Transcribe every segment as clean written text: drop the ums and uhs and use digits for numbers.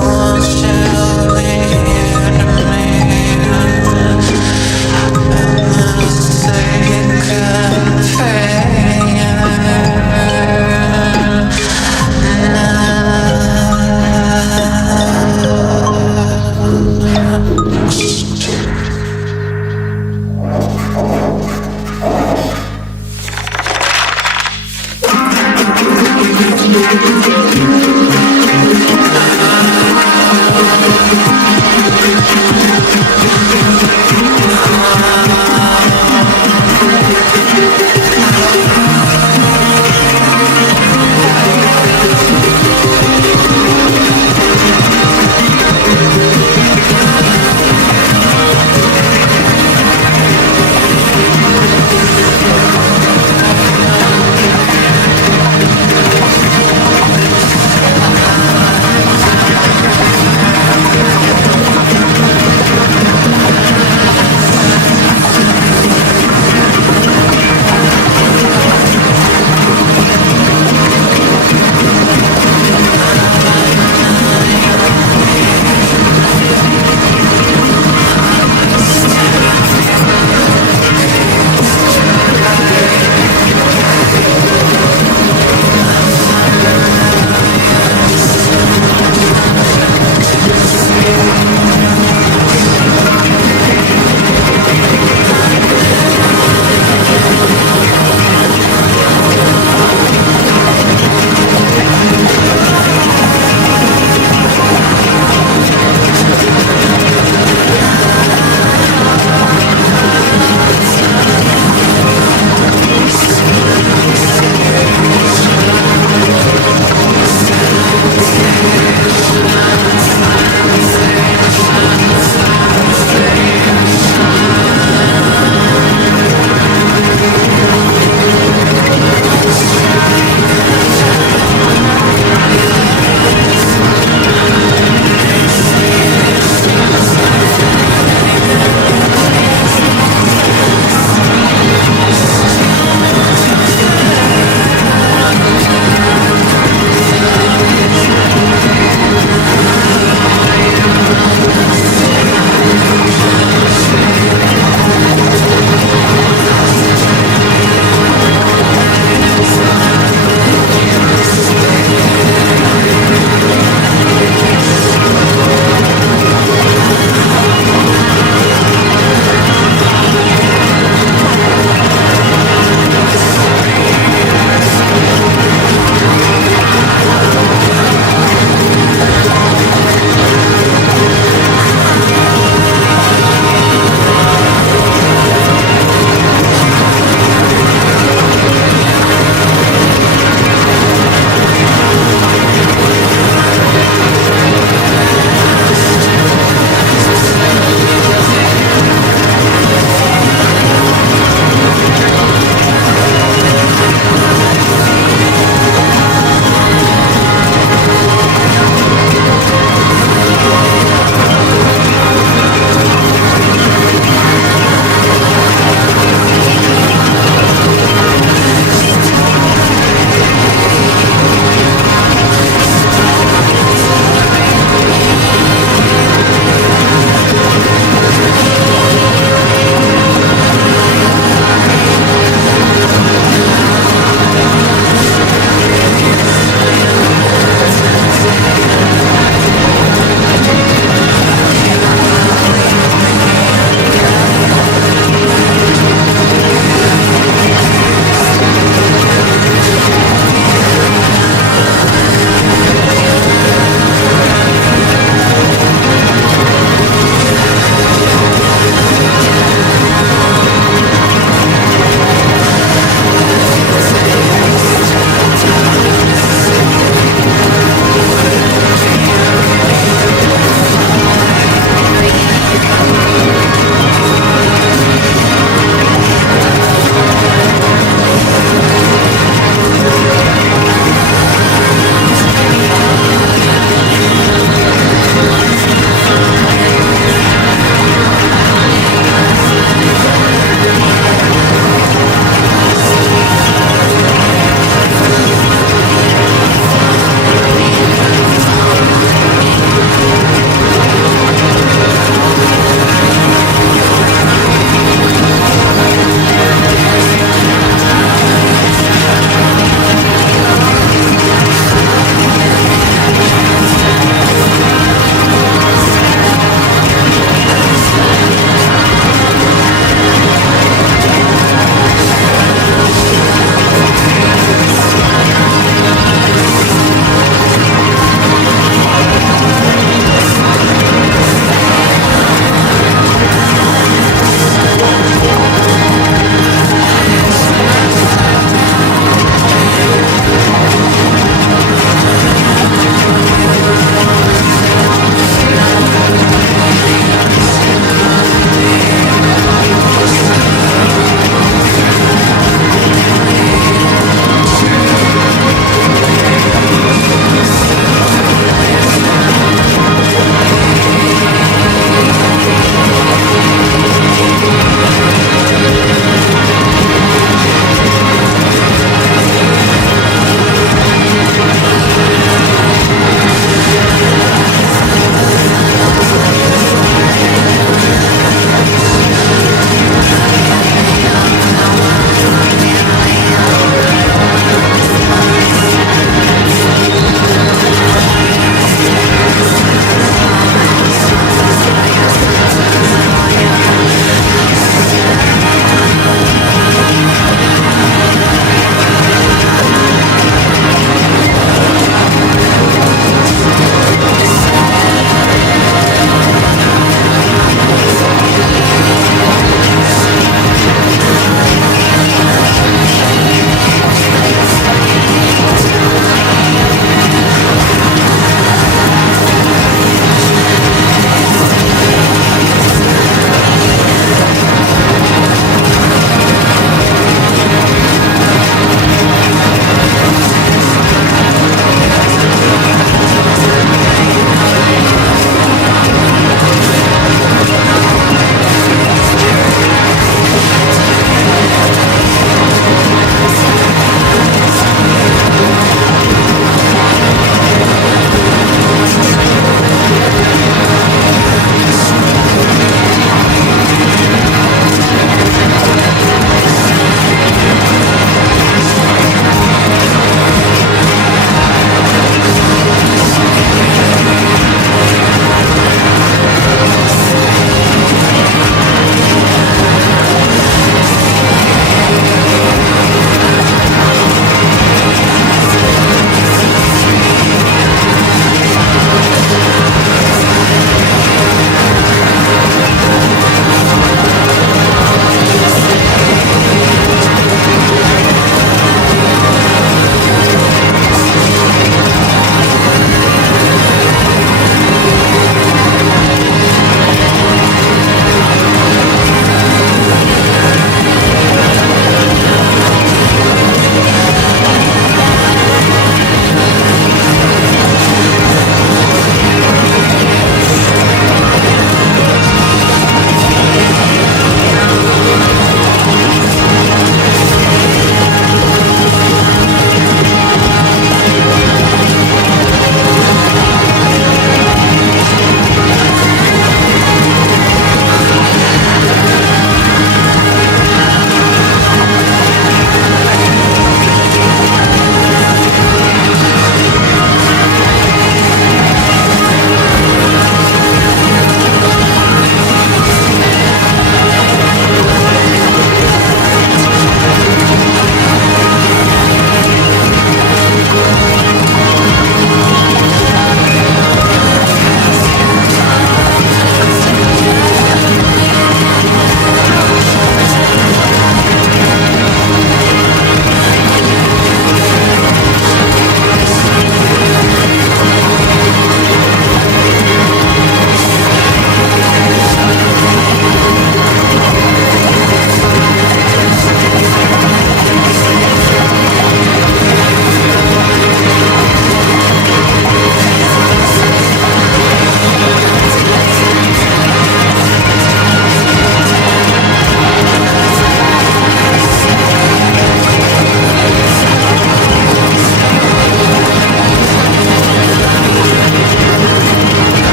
One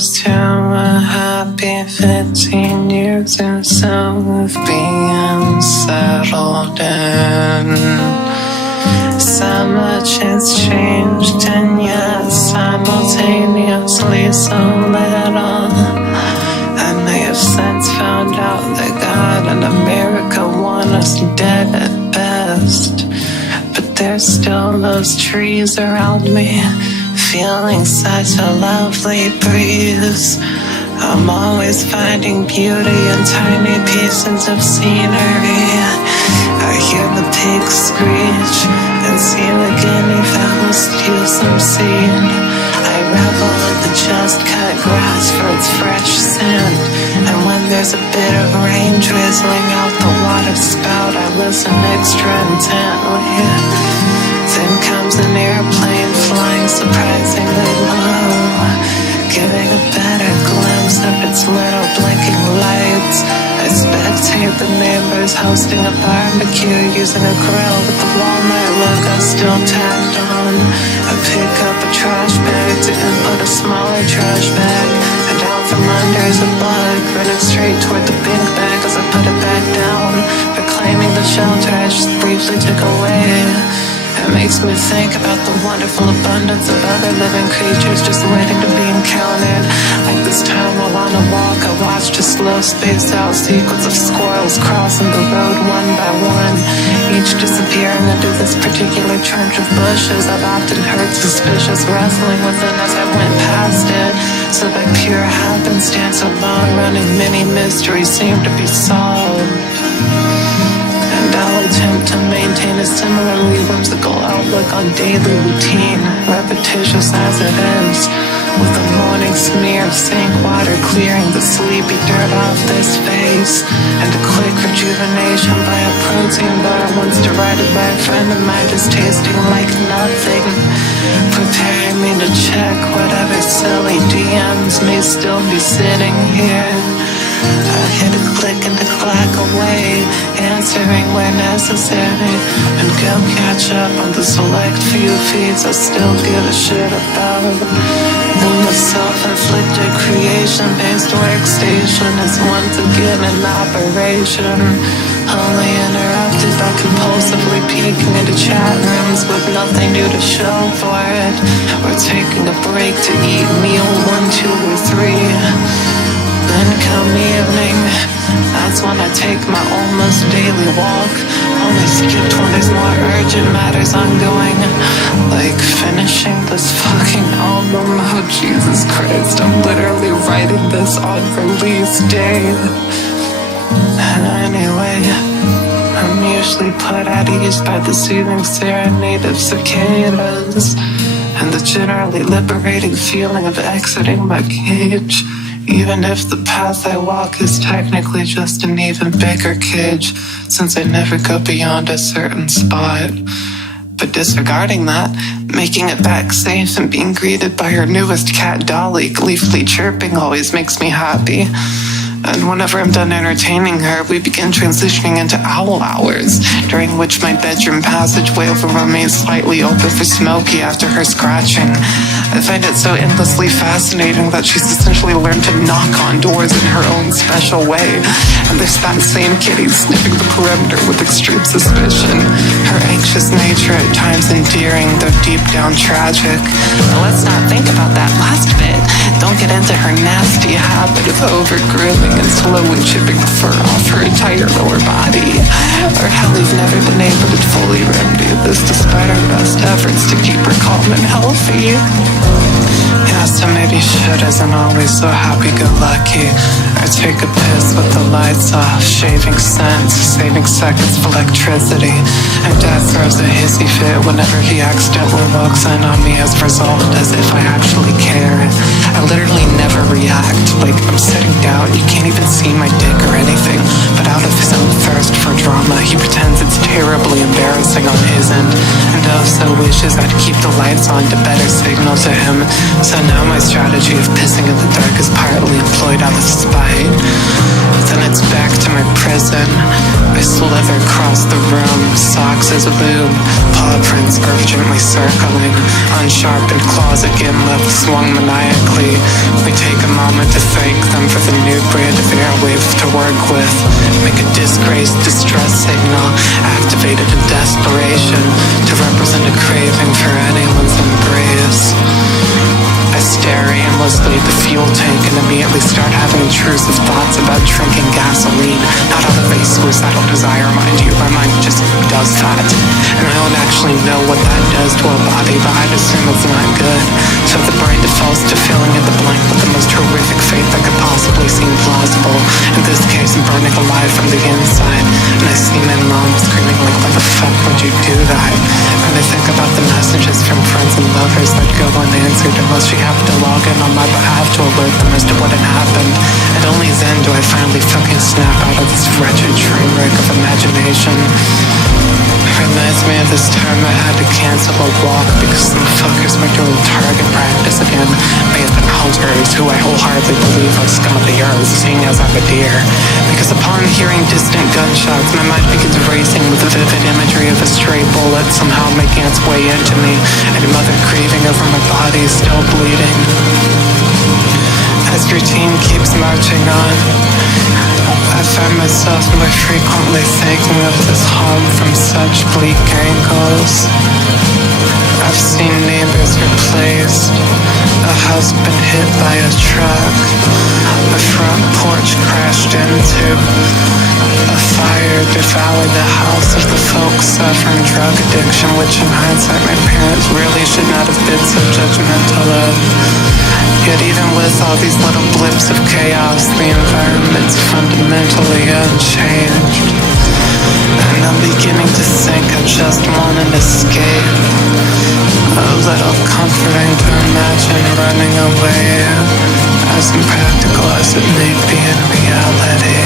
Here's to a happy 15 years or so of being settled in. So much has changed and yet simultaneously so little. I may have since found out that God and America want us dead at best, but there's still those trees around me, feeling such a lovely breeze. I'm always finding beauty in tiny pieces of scenery. I hear the pigs screech and see the guinea fowls steal some seed. I revel in the just cut grass for its fresh scent, and when there's a bit of rain drizzling out the water spout, I listen extra intently. Then comes an airplane flying surprisingly low, giving a better glimpse of its little blinking lights. I spectate the neighbors hosting a barbecue using a grill with the Walmart logo still tacked on. I pick up a trash bag to input a smaller trash bag, and out from under is a bug running straight toward the big bag as I put it back down, proclaiming the shelter I just briefly took away. It makes me think about the wonderful abundance of other living creatures just waiting to be encountered. Like this time while on a walk, I watched a slow spaced out sequence of squirrels crossing the road one by one, each disappearing into this particular trench of bushes. I've often heard suspicious rustling within as I went past it, so by pure happenstance alone, running many mysteries seem to be solved. I'll attempt to maintain a similarly whimsical outlook on daily routine, repetitious as it is, with the morning smear of sink water clearing the sleepy dirt off this face, and a quick rejuvenation by a protein bar once derided by a friend of mine just tasting like nothing, preparing me to check whatever silly DMs may still be sitting here. I hit a click and a clack away, answering where necessary, and go catch up on the select few feeds I still give a shit about. Then the self-inflicted creation-based workstation is once again in operation, only interrupted by compulsively peeking into chat rooms with nothing new to show for it, or taking a break to eat meal 1, 2, or 3. Then come evening, that's when I take my almost daily walk, only skipped when there's more urgent matters ongoing, like finishing this fucking album. Oh Jesus Christ, I'm literally writing this on release day. Anyway, I'm usually put at ease by the soothing serenade of cicadas, and the generally liberating feeling of exiting my cage, even if the path I walk is technically just an even bigger cage, since I never go beyond a certain spot. But disregarding that, making it back safe and being greeted by her newest cat Dolly gleefully chirping always makes me happy. And whenever I'm done entertaining her, we begin transitioning into owl hours, during which my bedroom passageway will remain slightly open for Smokey after her scratching. I find it so endlessly fascinating that she's essentially learned to knock on doors in her own special way, and there's that same kitty sniffing the perimeter with extreme suspicion. Her anxious nature at times endearing, though deep down tragic. But let's not think about that last bit. Don't get into her nasty habit of over-grooming and slowly chipping fur off her entire lower body, or how we've never been able to fully remedy this despite our best efforts to keep her calm and healthy. Yeah, so maybe shit isn't always so happy-go-lucky. I take a piss with the lights off, shaving cents, saving seconds of electricity, and Dad throws a hissy fit whenever he accidentally walks in on me as resolved as if I actually care. I literally never react, like I'm sitting down, you can't even see my dick or anything, but out of his own thirst for drama, he pretends it's terribly embarrassing on his end, and also wishes I'd keep the lights on to better signal to him. So now my strategy of pissing in the dark is partly employed out of spite. Then it's back to my prison, I slither across the room, socks as a boom, paw prints urgently circling, unsharpened claws again left swung maniacally. We take a moment to thank them for the new brand of airwave to work with. Make a disgraced distress signal, activated in desperation, to represent a craving for anyone's embrace. I stare aimlessly at the fuel tank and immediately start having intrusive thoughts about drinking gasoline. Not out of a suicidal desire, mind you, my mind just does that. And I don't actually know what that does to a body, but I'd assume it's not good. So the brain defaults to filling in the blank with the most horrific fate that could possibly seem plausible. In this case, I'm burning alive from the inside, and I see my mom screaming like, why the fuck would you do that? And I think about the messages from friends and lovers that go unanswered unless she happened to log in on my behalf to alert them as to what had happened. And only then do I finally fucking snap out of this wretched train wreck of imagination. Reminds me of this time I had to cancel a walk because some fuckers were doing target practice again. May have been hunters who I wholeheartedly believe are scum of the earth, seeing as I'm a deer. Because upon hearing distant gunshots, my mind begins racing with the vivid imagery of a stray bullet somehow making its way into me, and a mother grieving over my body still bleeding. As routine keeps marching on, I find myself more frequently thinking of this home from such bleak angles. I've seen neighbors replaced, a house been hit by a truck, a front porch crashed into, a fire devoured the house of the folks suffering drug addiction, which in hindsight my parents really should not have been so judgmental of. Yet even with all these little blips of chaos, the environment's fundamentally unchanged. And I'm beginning to think I just want an escape. A little comforting to imagine running away, as impractical as it may be in reality,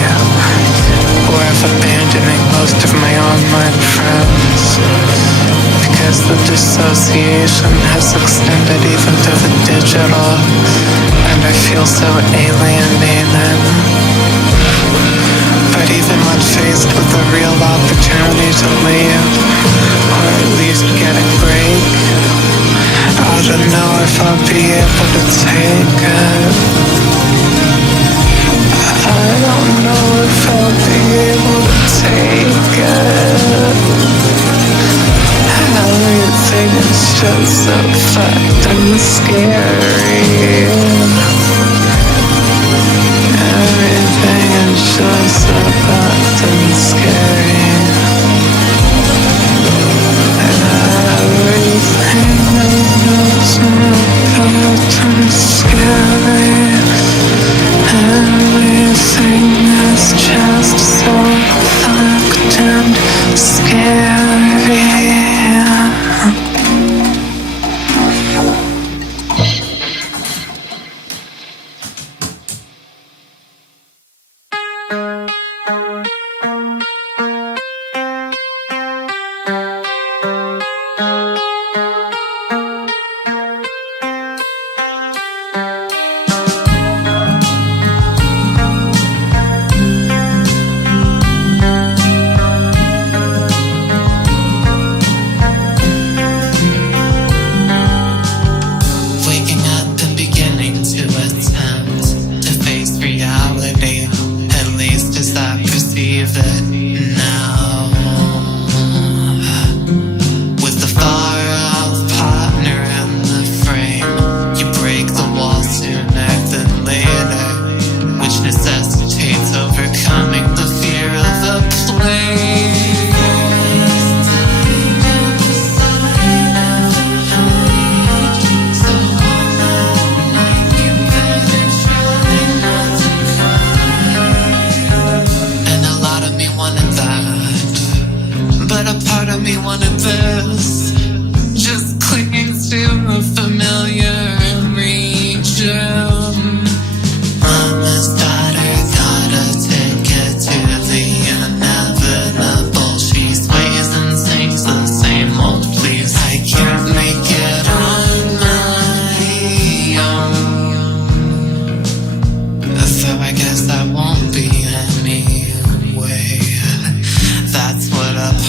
or of abandoning most of my online friends. Because the dissociation has extended even to the digital, and I feel so alienated. But even when faced with the real opportunity to leave, or at least get a break, I don't know if I'll be able to take it. I don't know if I'll be able to take it. Everything is just so fucked and scary. Everything is just so fucked and scary. Everything is so fucked and scary. Everything is just so fucked and scary.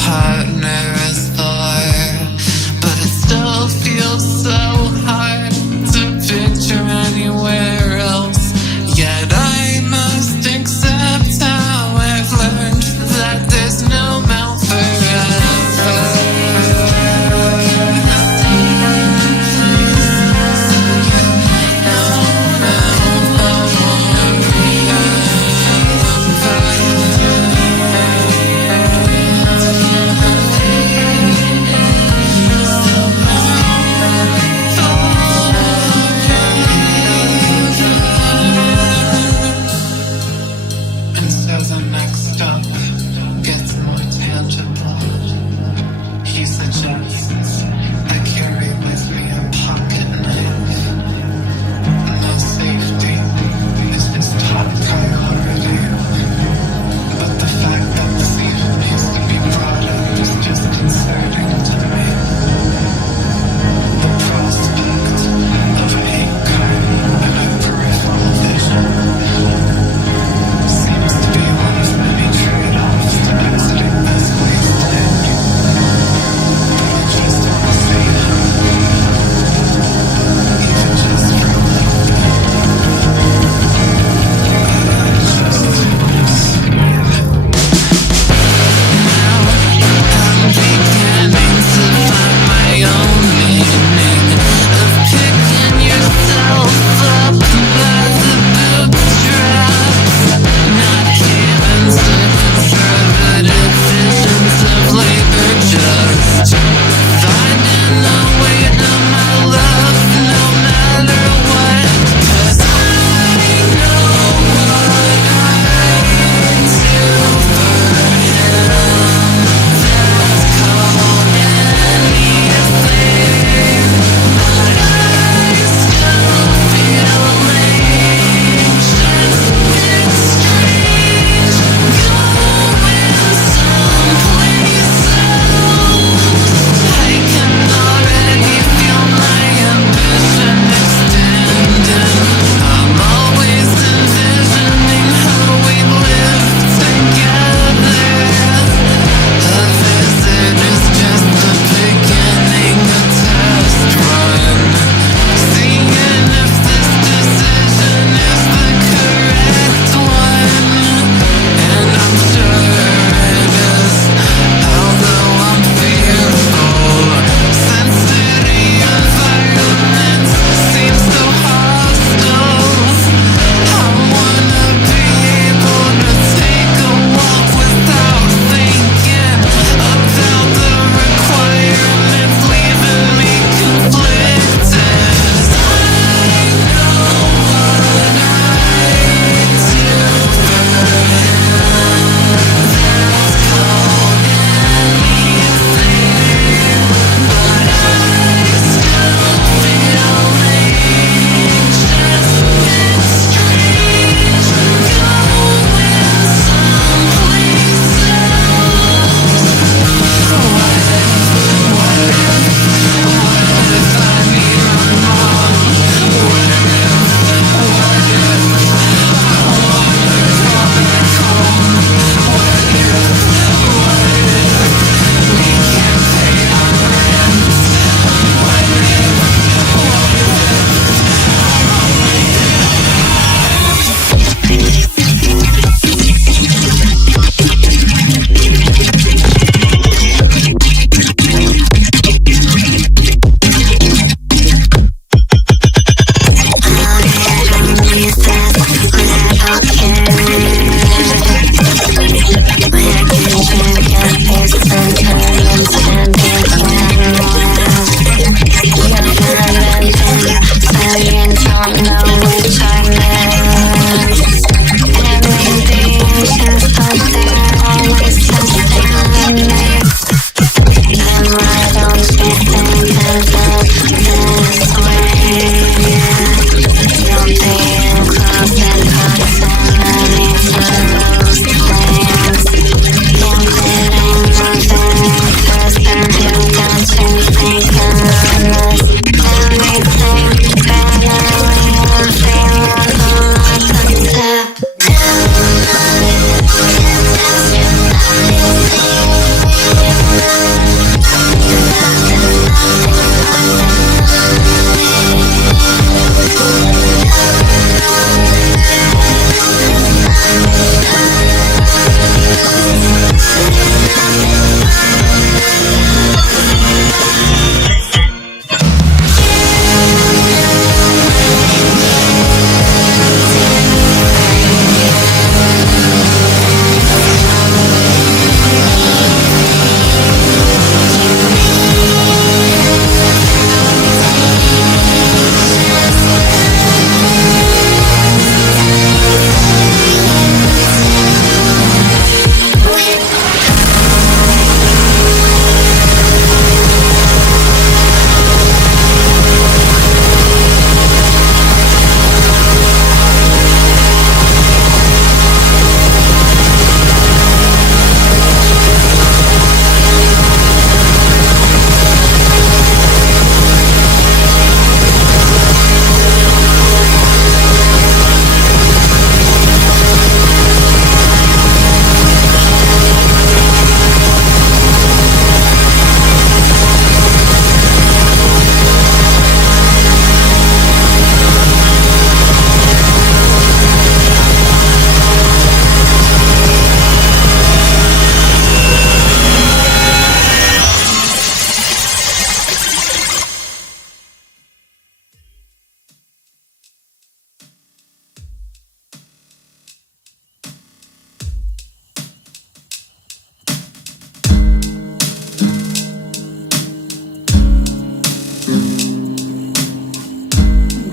partner as Thor, but it still feels so hard to picture anywhere else. Yet I must accept how I've learned that there's no Mount forever.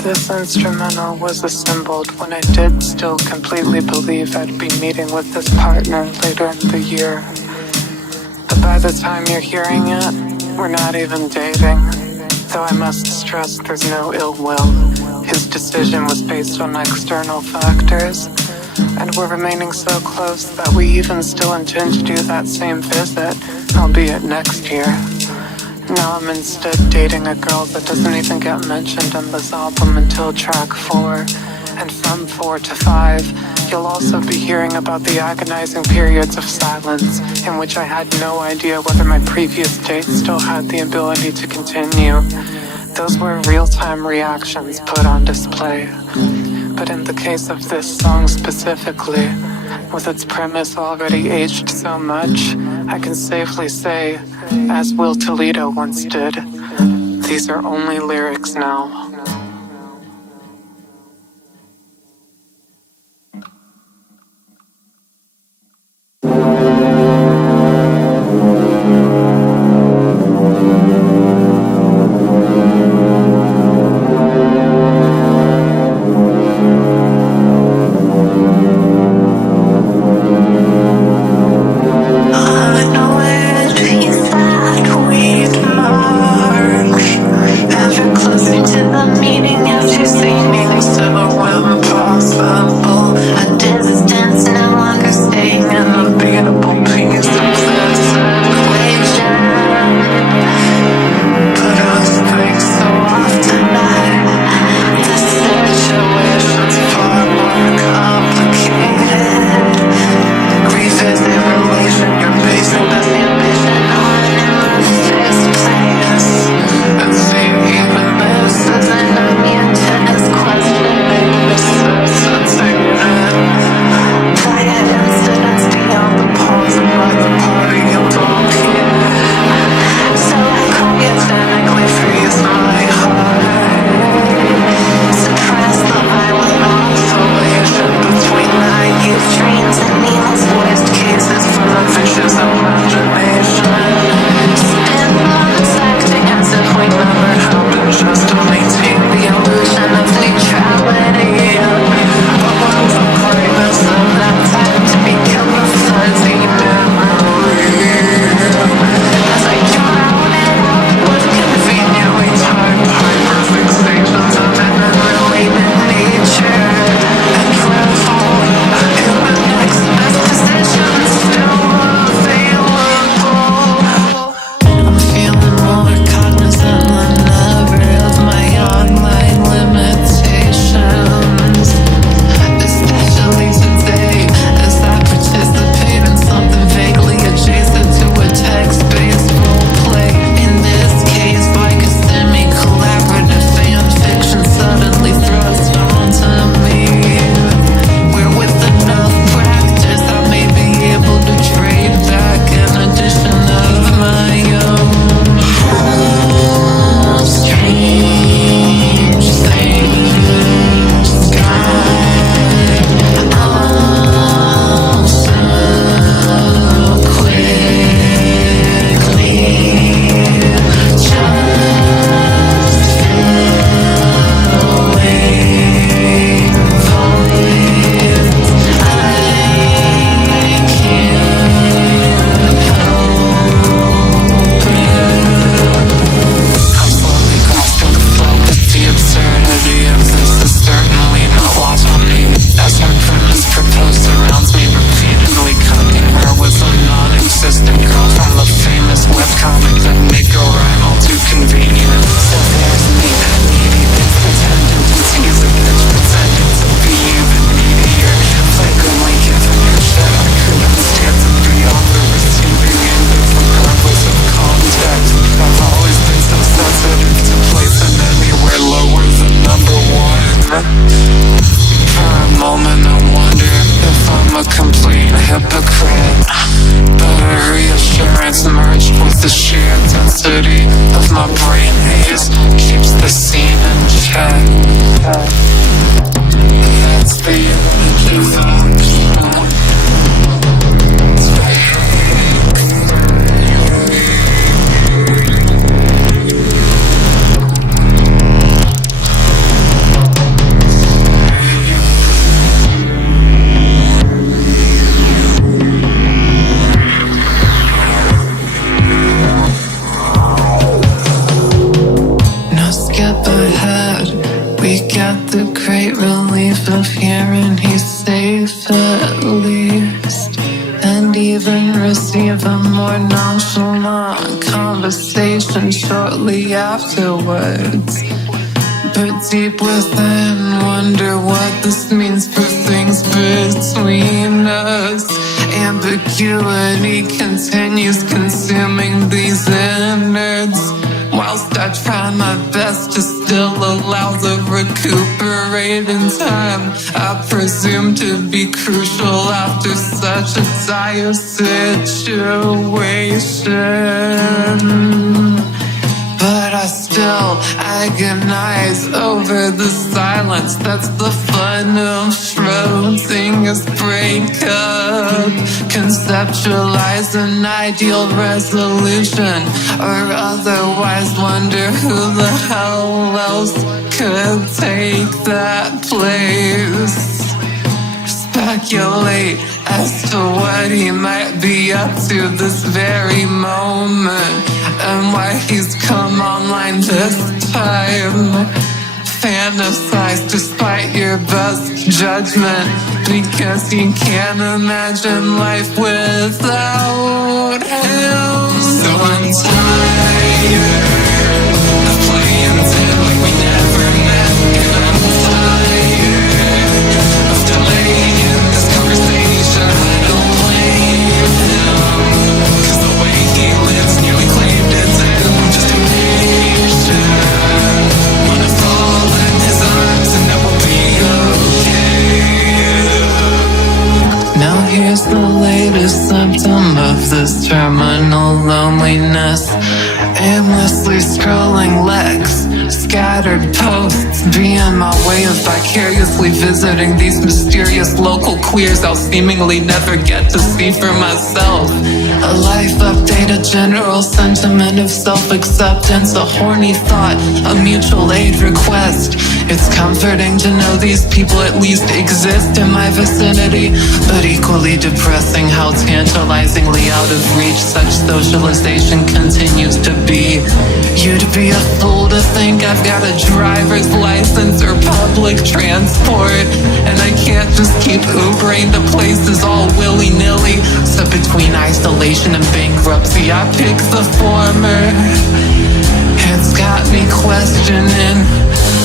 This instrumental was assembled when I did still completely believe I'd be meeting with this partner later in the year. But by the time you're hearing it, we're not even dating. Though I must stress there's no ill will. His decision was based on external factors, and we're remaining so close that we even still intend to do that same visit, albeit next year. Now I'm instead dating a girl that doesn't even get mentioned in this album until track 4. And from 4 to 5, you'll also be hearing about the agonizing periods of silence in which I had no idea whether my previous date still had the ability to continue. Those were real-time reactions put on display. But in the case of this song specifically, with its premise already aged so much, I can safely say, as Will Toledo once did, these are only lyrics now. the great relief of hearing he's safe at least, and even receive a more nonchalant conversation shortly afterwards. But deep within, wonder what this means for things between us. Ambiguity continues consuming these innards, whilst I try my best to still allow the recuperating time I presume to be crucial after such a dire situation. But I still agonize over the silence. That's the fun of shrouding his breakup. Conceptualize an ideal resolution, or otherwise wonder who the hell else could take that place. Speculate as to what he might be up to this very moment, and why he's come online this time. Fantasize despite your best judgment, because you can't imagine life without him. So I'm tired of playing dead like we never met, and I'm tired of delaying this conversation. I don't blame him, cause the way he lives nearly claimed it's him. I'm just impatient, wanna fall in his arms and that will be okay. Now here's the latest symptom of this terminal loneliness. Aimlessly scrolling legs, scattered posts be in my way of vicariously visiting these mysterious local queers I'll seemingly never get to see for myself. A life update, a general sentiment of self-acceptance, a horny thought, a mutual aid request. It's comforting to know these people at least exist in my vicinity, but equally depressing how tantalizingly out of reach such socialization continues to be. You'd be a fool to think I've got a driver's license or public transport, and I can't just keep Ubering to places all willy-nilly. So between isolation and bankruptcy, I pick the former. It's got me questioning,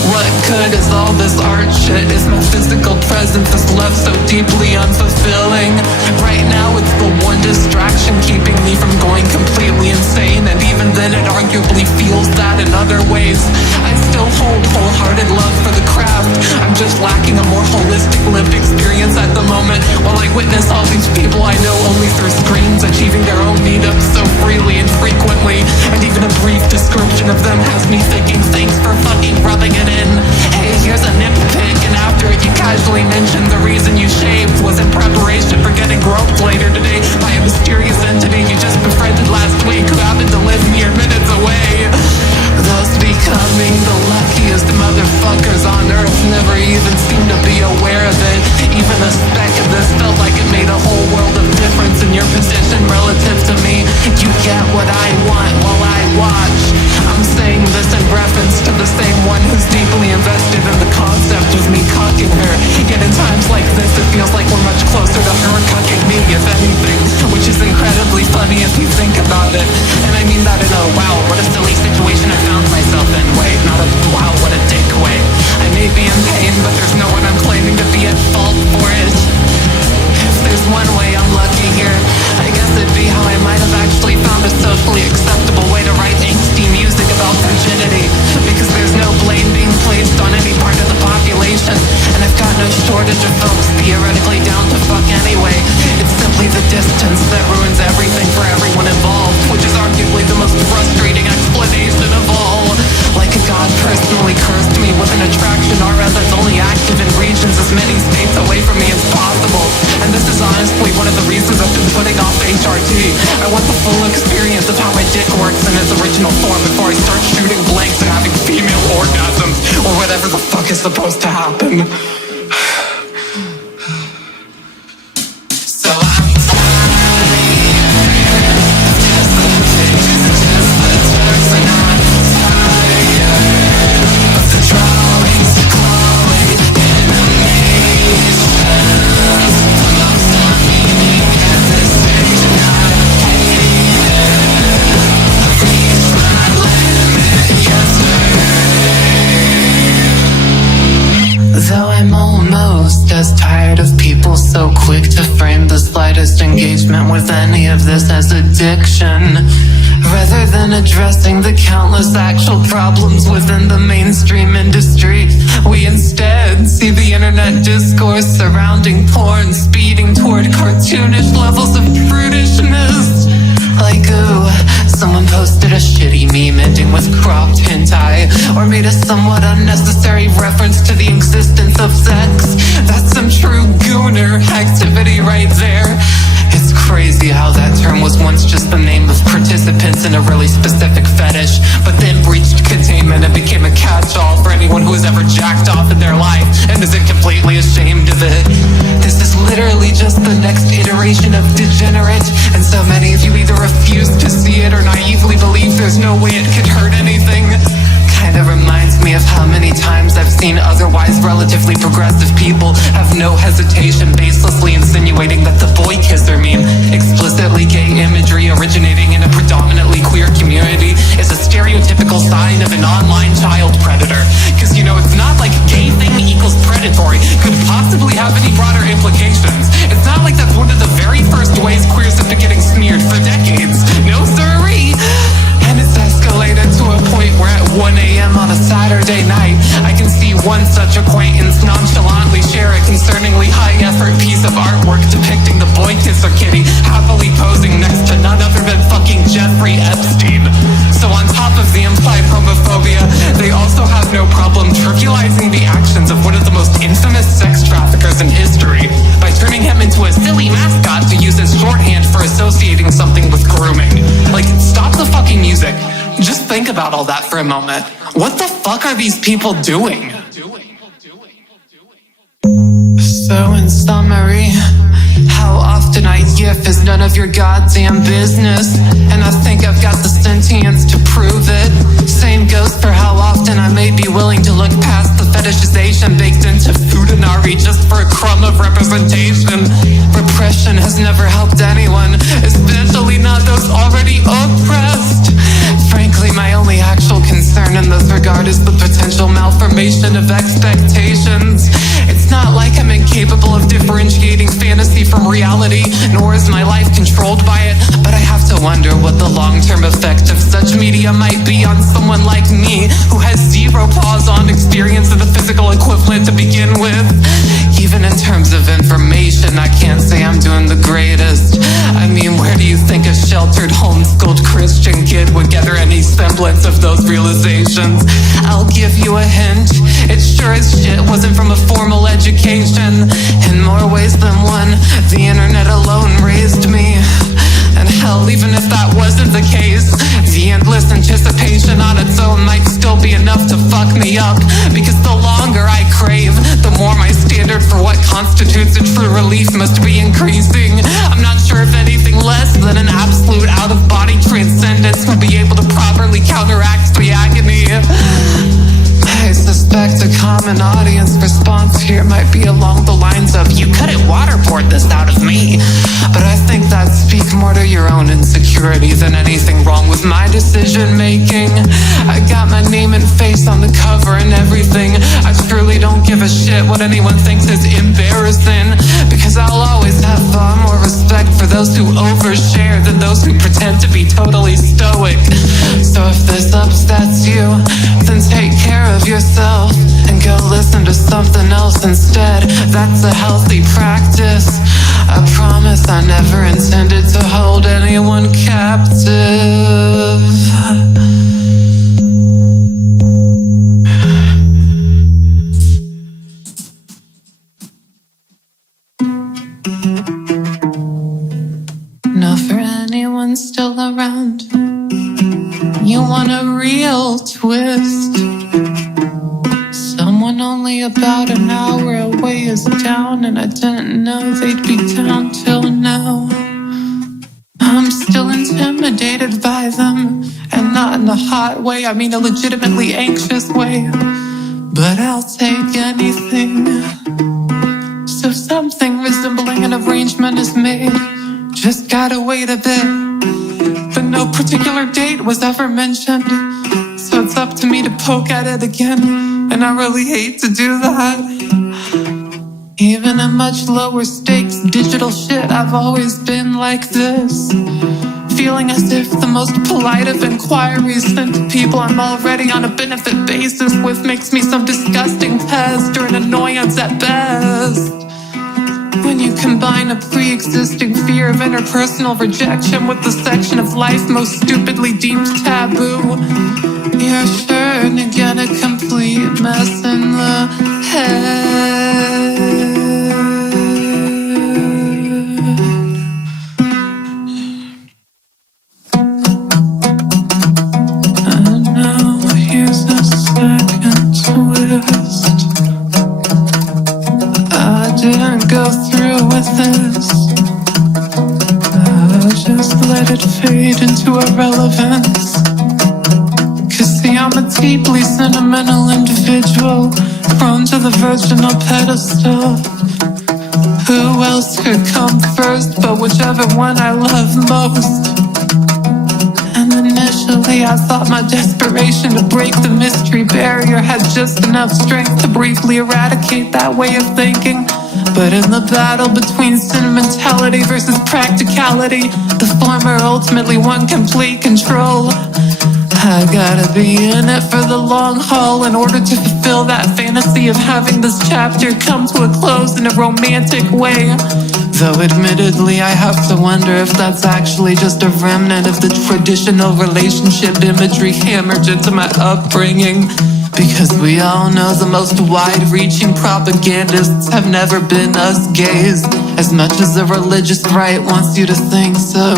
what good is all this art shit? Is my physical presence is left so deeply unfulfilling? Right now it's the one distraction keeping me from going completely insane, and even then it arguably feels that in other ways. I still hold wholehearted love for the craft. I'm just lacking a more holistic lived experience at the moment, while I witness all these people I know only through screens achieving their own meetups so freely and frequently, and even a brief description of them has me thinking, thanks for fucking rubbing it in. Hey, here's a nitpick, and after it you casually mentioned the reason you shaved was in preparation for getting groped later today by a mysterious entity you just befriended last week who happened to live mere minutes away. Those becoming the luckiest motherfuckers on earth never even seem to be aware of it. Even a speck of this felt like it made a whole world of difference in your position relative to me. You get what I want while I watch. I'm saying this in reference to the same one who's deeply invested in the concept of me cucking her. Yet in times like this it feels like we're much closer to her cucking me, if anything, which is incredibly funny if you think about it. And I mean that in a wow, what a silly situation I found myself in way, not a wow, what a dick way. I may be in pain, but there's no one I'm claiming to be at fault for it. If there's one way I'm lucky here, I guess it'd be how I might have actually found a socially acceptable way to write angsty music about virginity, because there's no blame being placed on any part of the population, and I've got no shortage of folks theoretically down to fuck anyway. It's simply the distance that ruins everything for everyone involved, which is arguably the most frustrating explanation of all. Like a god personally cursed me with an attraction RS that's only active in regions as many states away from me as possible. And this is honestly one of the reasons I've been putting off HRT. I want the full experience of how my dick works in its original form before I start shooting blanks and having female orgasms, or whatever the fuck is supposed to happen. Drawings, glowing engagement with any of this as addiction. Rather than addressing the countless actual problems within the mainstream industry, we instead see the internet discourse surrounding porn speeding toward cartoonish levels of prudishness. Like, ooh, someone posted a shitty meme ending with cropped hentai, or made a somewhat unnecessary reference to the existence of sex. That's some true gooner activity right there. It's crazy how that term was once just the name of participants in a really specific fetish, but then breached containment and became a catch-all for anyone who has ever jacked off in their life and isn't completely ashamed of it. This is literally just the next iteration of degenerate, and so many of you either refuse to see it or naively believe there's no way it could hurt anything. Kinda reminds me of how many times I've seen otherwise relatively progressive people have no hesitation baselessly insinuating that the boy kisser meme, explicitly gay imagery originating in a predominantly queer community, is a stereotypical sign of an online child predator. Cause you know, it's not like gay thing equals predatory could possibly have any broader implications. It's not like that's one of the very first ways queers have been getting smeared for decades. No siree! And it's escalated to a point where at 1 a.m. on a Saturday night, I can see one such acquaintance nonchalantly share a concerningly high-effort piece of artwork depicting the boy kisser kitty happily posing next to none other than fucking Jeffrey Epstein. So on top of the implied homophobia, they also have no problem trivializing the actions of one of the most infamous sex traffickers in history by turning him into a silly mascot to use as shorthand for associating something with grooming. Like, stop the fucking music. Just think about all that for a moment. What the fuck are these people doing? So in summary, how often I gif is none of your goddamn business, and I think I've got the sentience to prove it. Same goes for how often I may be willing to look past the fetishization baked into Futanari just for a crumb of representation. Repression has never helped anyone, especially not those already oppressed. Frankly, my only actual concern in this regard is the potential malformation of expectations. It's not like I'm incapable of differentiating fantasy from reality, nor is my life controlled by it, but I have to wonder what the long-term effect of such media might be on someone like me, who has zero paws-on experience of the physical equivalent to begin with. Even in terms of information, I can't say I'm doing the greatest. I mean, where do you think a sheltered, homeschooled Christian kid would gather any semblance of those realizations? I'll give you a hint. It sure as shit wasn't from a formal education. In more ways than one, the internet alone raised me. And hell, even if that wasn't the case, the endless anticipation on its own might still be enough to fuck me up. Because the longer I crave, the more my standard for what constitutes a true relief must be increasing. I'm not sure if anything less than an absolute out-of-body transcendence would be able to properly counteract the agony. I suspect a common audience response here might be along the lines of, you couldn't waterboard this out of me. But I think that speaks more to your own insecurity than anything wrong with my decision making. I got my name and face on the cover and everything. I truly don't give a shit what anyone thinks is embarrassing, because I'll always have far more respect for those who overshare than those who pretend to be totally stoic. So if this upsets you, then take care of yourself and go listen to something else instead. That's a healthy practice. I promise I never intended to hold anyone captive. Not for anyone still around. You want a real twist? Someone only about an hour away is down, and I didn't know they'd be down till now. I'm still intimidated by them, and not in a hot way, I mean a legitimately anxious way. But I'll take anything. So something resembling an arrangement is made. Just gotta wait a bit. But no particular date was ever mentioned, so it's up to me to poke at it again, and I really hate to do that. Even at much lower stakes digital shit, I've always been like this. Feeling as if the most polite of inquiries sent to people I'm already on a benefit basis with makes me some disgusting pest or an annoyance at best. When you combine a pre-existing fear of interpersonal rejection with the section of life most stupidly deemed taboo, you're sure to get a complete mess in the head. And now here's a second twist. I didn't go through with this. I just let it fade into irrelevance. See, I'm a deeply sentimental individual, prone to the virginal pedestal. Who else could come first but whichever one I love most? And initially I thought my desperation to break the mystery barrier had just enough strength to briefly eradicate that way of thinking. But in the battle between sentimentality versus practicality, the former ultimately won complete control. I gotta be in it for the long haul in order to fulfill that fantasy of having this chapter come to a close in a romantic way. Though admittedly I have to wonder if that's actually just a remnant of the traditional relationship imagery hammered into my upbringing. Because we all know the most wide-reaching propagandists have never been us gays, as much as the religious right wants you to think so.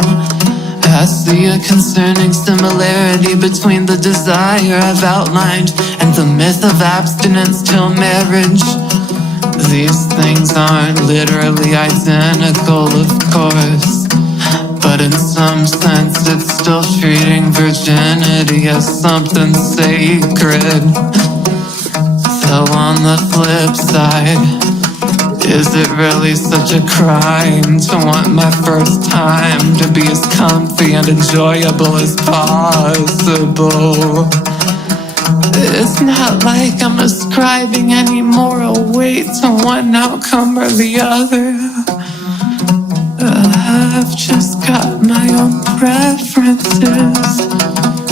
I see a concerning similarity between the desire I've outlined and the myth of abstinence till marriage. These things aren't literally identical, of course, but in some sense it's still treating virginity as something sacred. So on the flip side, is it really such a crime to want my first time to be as comfy and enjoyable as possible? It's not like I'm ascribing any moral weight to one outcome or the other. I've just got my own preferences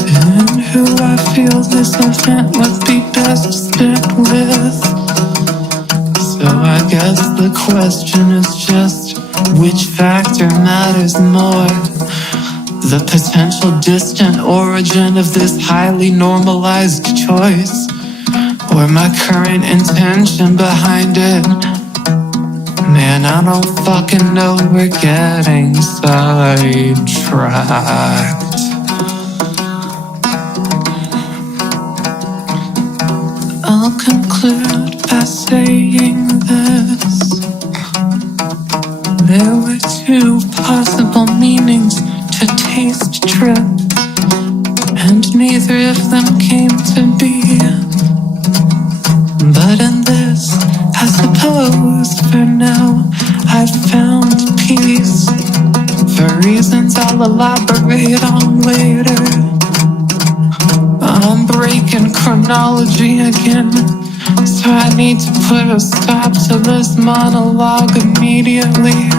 in who I feel this event would be best spent with. So I guess the question is just, which factor matters more? The potential distant origin of this highly normalized choice, or my current intention behind it? Man, I don't fucking know, we're getting sidetracked. I'll conclude by saying this. There were two possible meanings to Tastetrip, and neither of them came to be. But in this, I suppose for now I've found peace, for reasons I'll elaborate on later. I'm breaking chronology again, so I need to put a stop to this monologue immediately.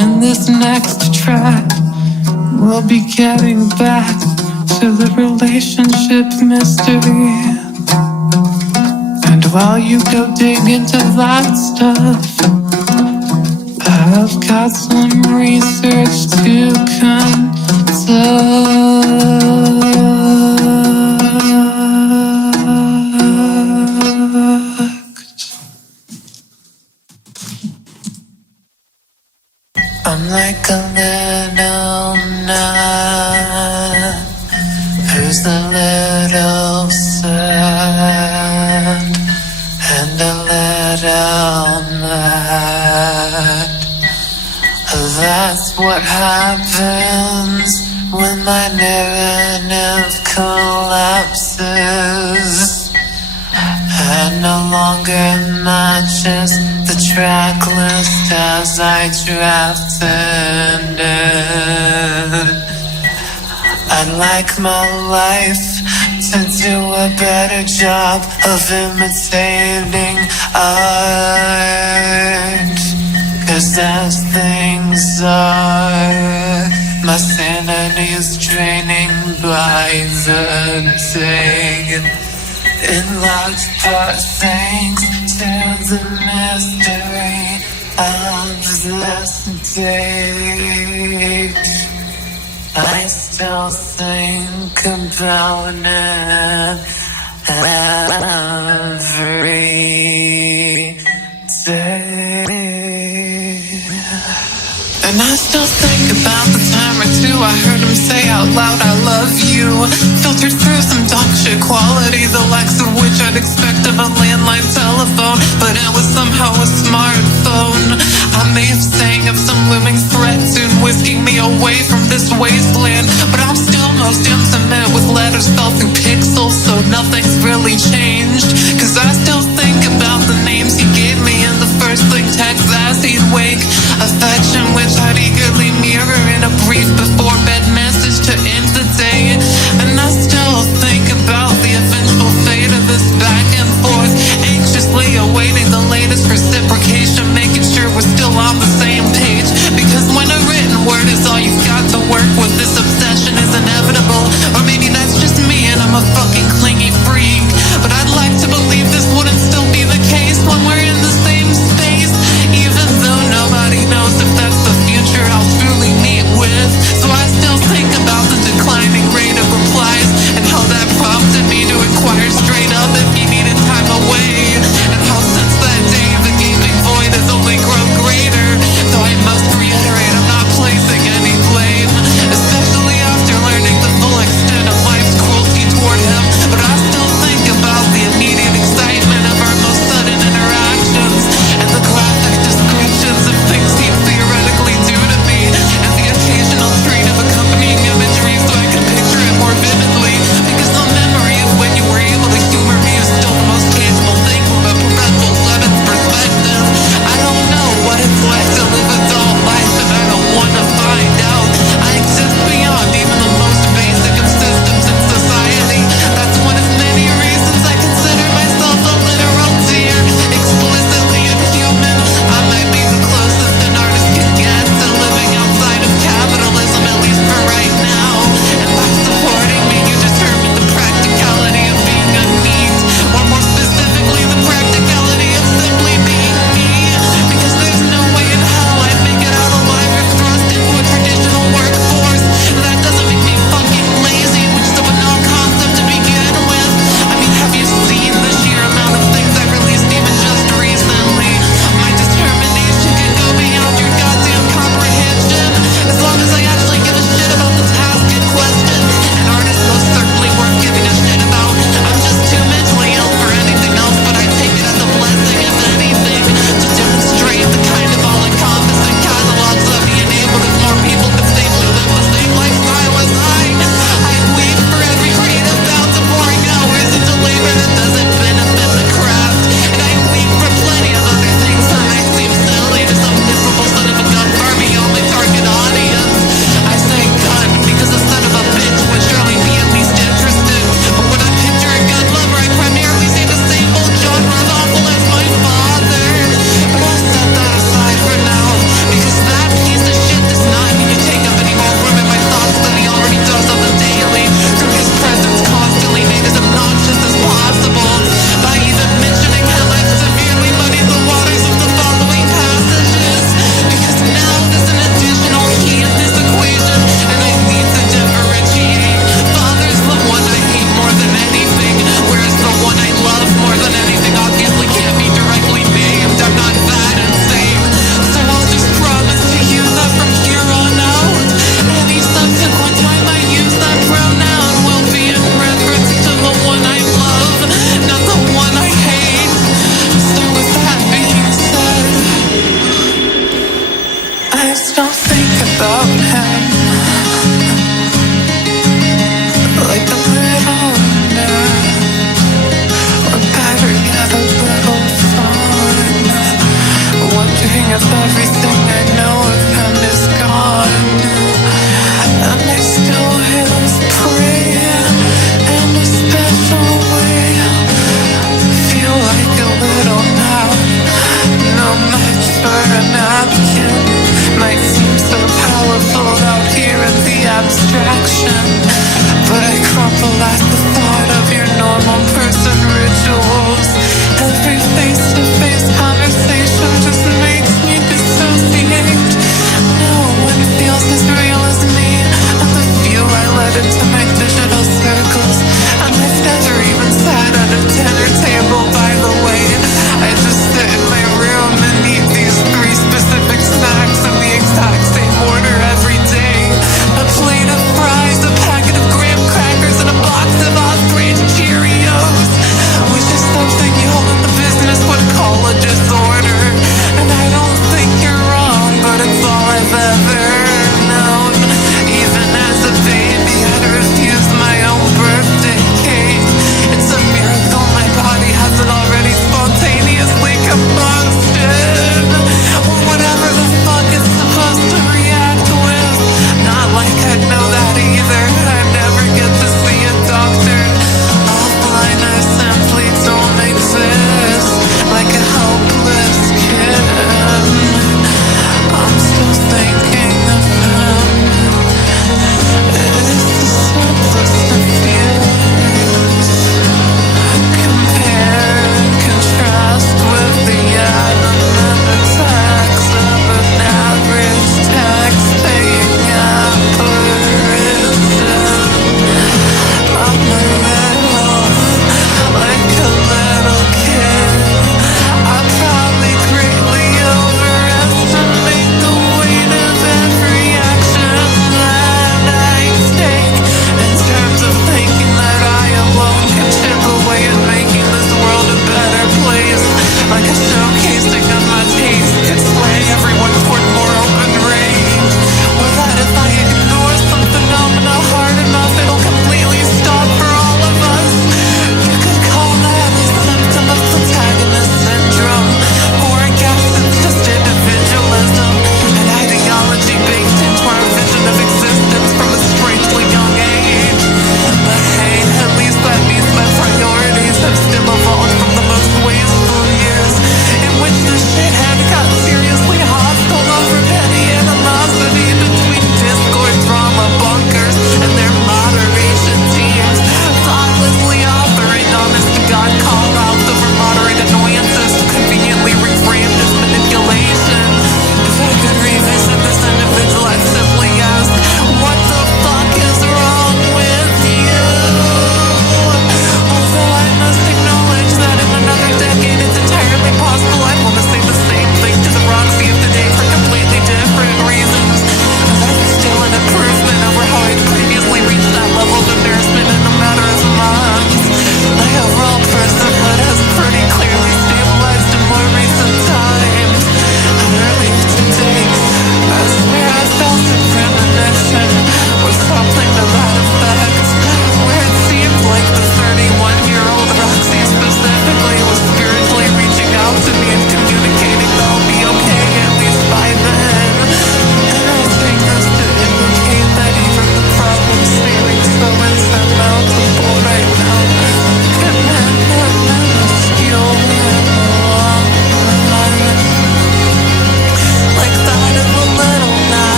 In this next track, we'll be getting back to the relationship mystery. And while you go dig into that stuff, I've got some research to conduct. I'm like a little gnat who's a little sad and a little mad. That's what happens when my narrative collapses and no longer matches the track list as I drafted it. I'd like my life to do a better job of imitating art. 'Cause as things are, my sanity is draining by the day. In large part thanks to the mystery of this date. I still think about it every day. And I still think about the time or two I heard him say out loud, I love you. Filtered through some dog shit quality, the likes of which I'd expect of a landline telephone. But it was somehow a smartphone. I may have sang of some looming threat soon whisking me away from this wasteland. But I'm still most intimate with letters spelled through pixels, so nothing's really changed. 'Cause I still think about the names he gave me in the first thing text as he'd wake. Affection which I'd eagerly mirror in a brief before bed message to end the day. And I still think about the eventual fate of this back and forth, anxiously awaiting the latest reciprocation, making sure we're still on the same page. Because when a written word is all you've got to work with, this obsession is inevitable. Or maybe that's just me and I'm a fucking clingy freak. But I'd like to believe this wouldn't still be the case when we're in the same space, even though nobody knows if that's the future I'll truly meet with. So I still think about the declining rate of replies and how that prompted me to inquire straight up if he needed time away. And how since that day the gaping void has only grown greater. Though I must reiterate I'm not placing any blame,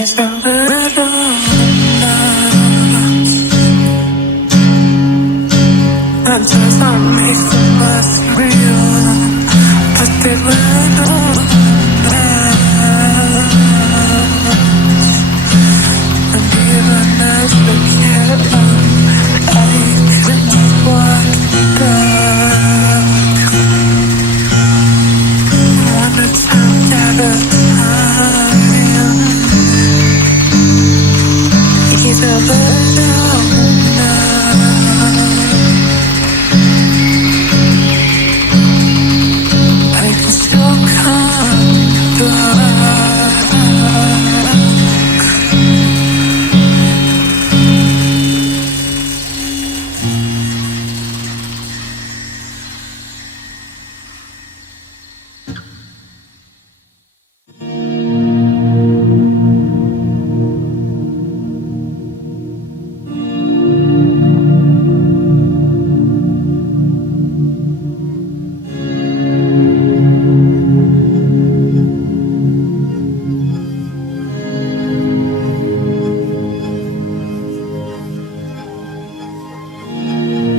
It's a little that doesn't make them less real, but they little and even as a kid I couldn't walk back. Wanna turn out of time. He's a little I can still come back.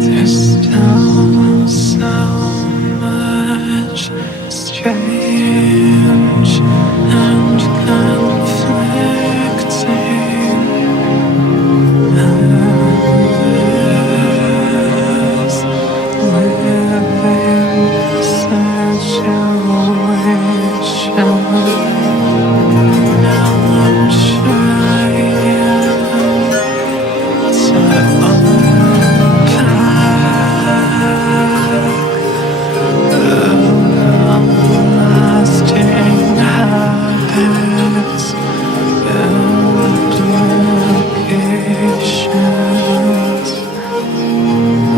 There's still so much strange and conflicting as living situation. Now I'm trying to lasting habits, implications.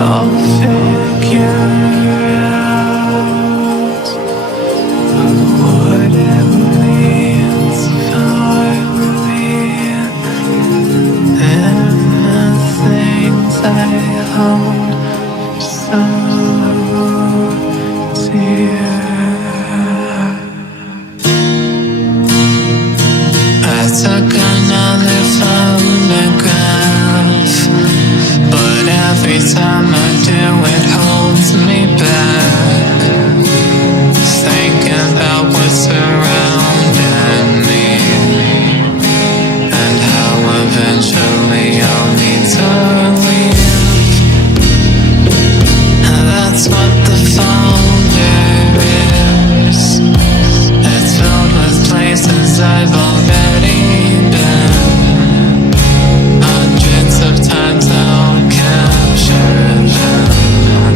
I'll figure out what it means for me and the things I hold so dear. I took another photograph, but every time I do it holds me back. Thinking about what's surrounding me and how eventually I'll need to leave. That's what the folder is. It's filled with places I've already been. Hundreds of times I'll capture them.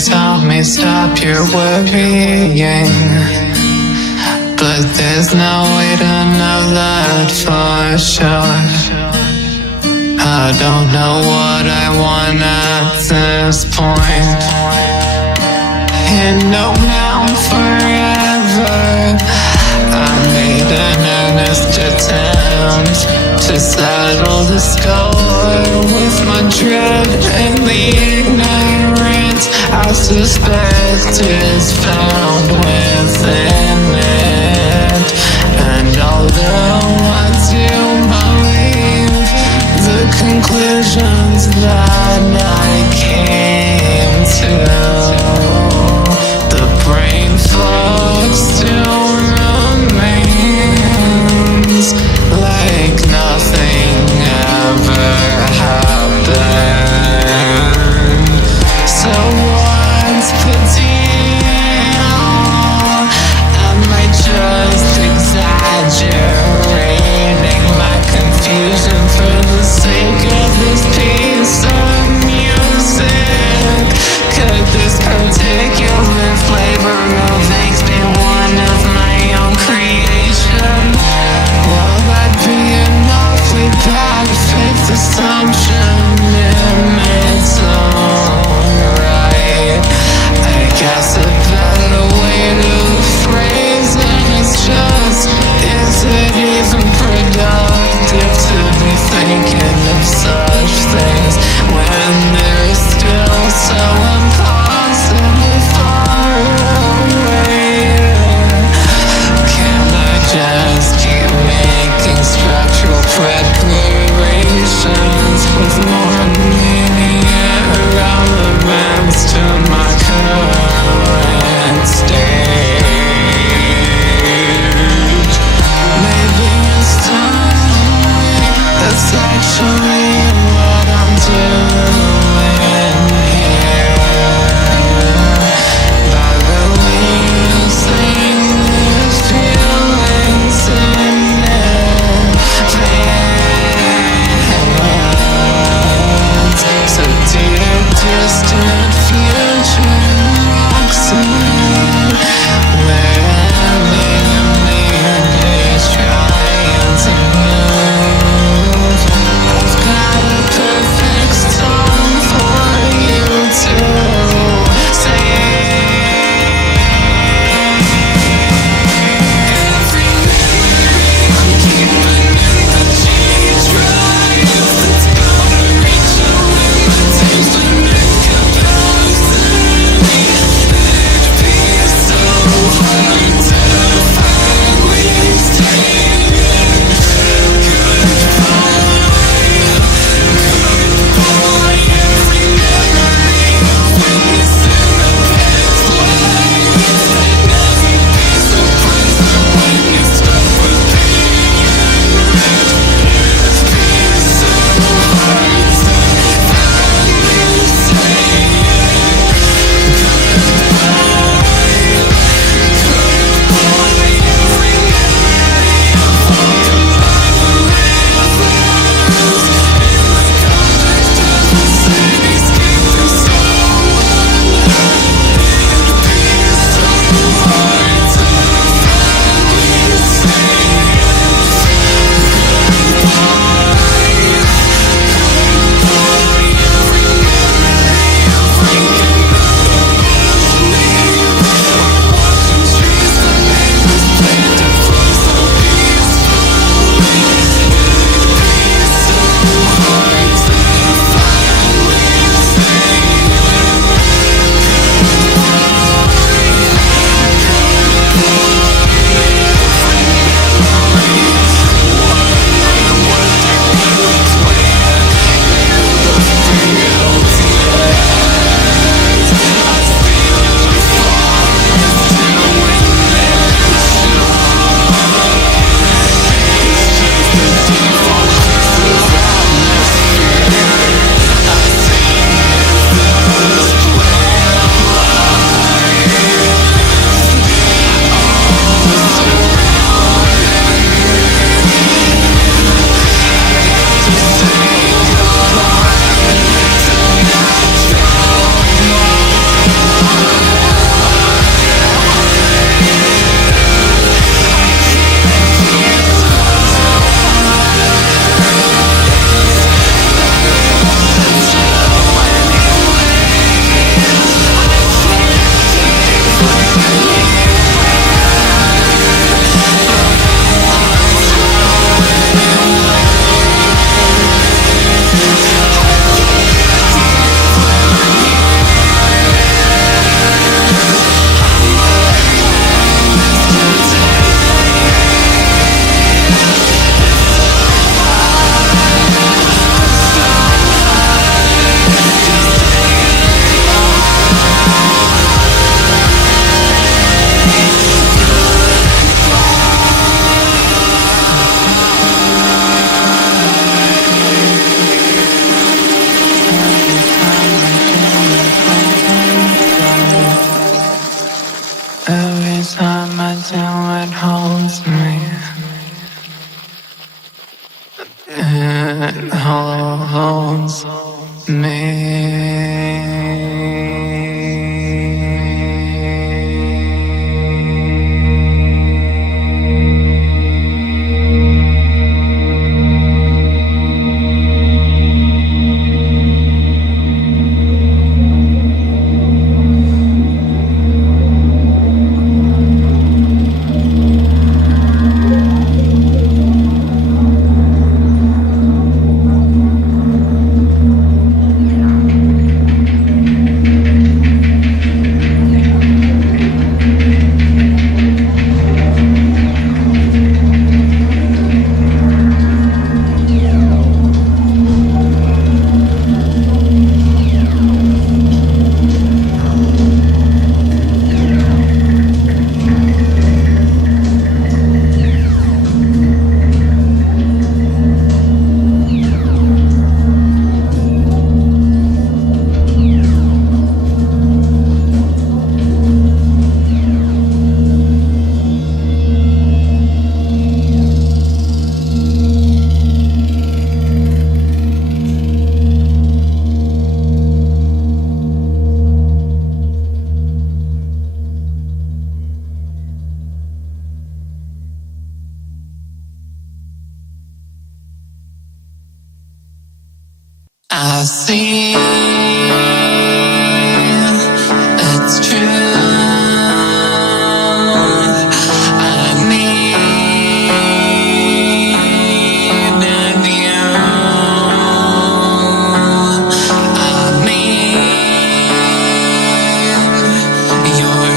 answers help me stop your worrying, but there's no way to know that for sure. I don't know what I want at this point. And no, now forever, I made an earnest attempt to settle the score with my dread and the ignorance I suspect is found within it. And although I do believe the conclusions that I came to, the brain fog still remains like nothing ever happened. So what's the deal? Am I just exaggerating my confusion for the sake of this piece of music? Could this particular flavor of eggs be one of my own creation? Will that be an awfully bad faith assumption in its own right? I guess a better way to phrase it is just, is it even productive to be thinking of such things when they're still so impossibly far away? Can I just keep making structural preparations with more meaning and relevance to my current stage? Maybe it's time, that's actually what I'm doing here, by releasing these feelings in advance. it holds me. I see it's true. I needed you. I mean your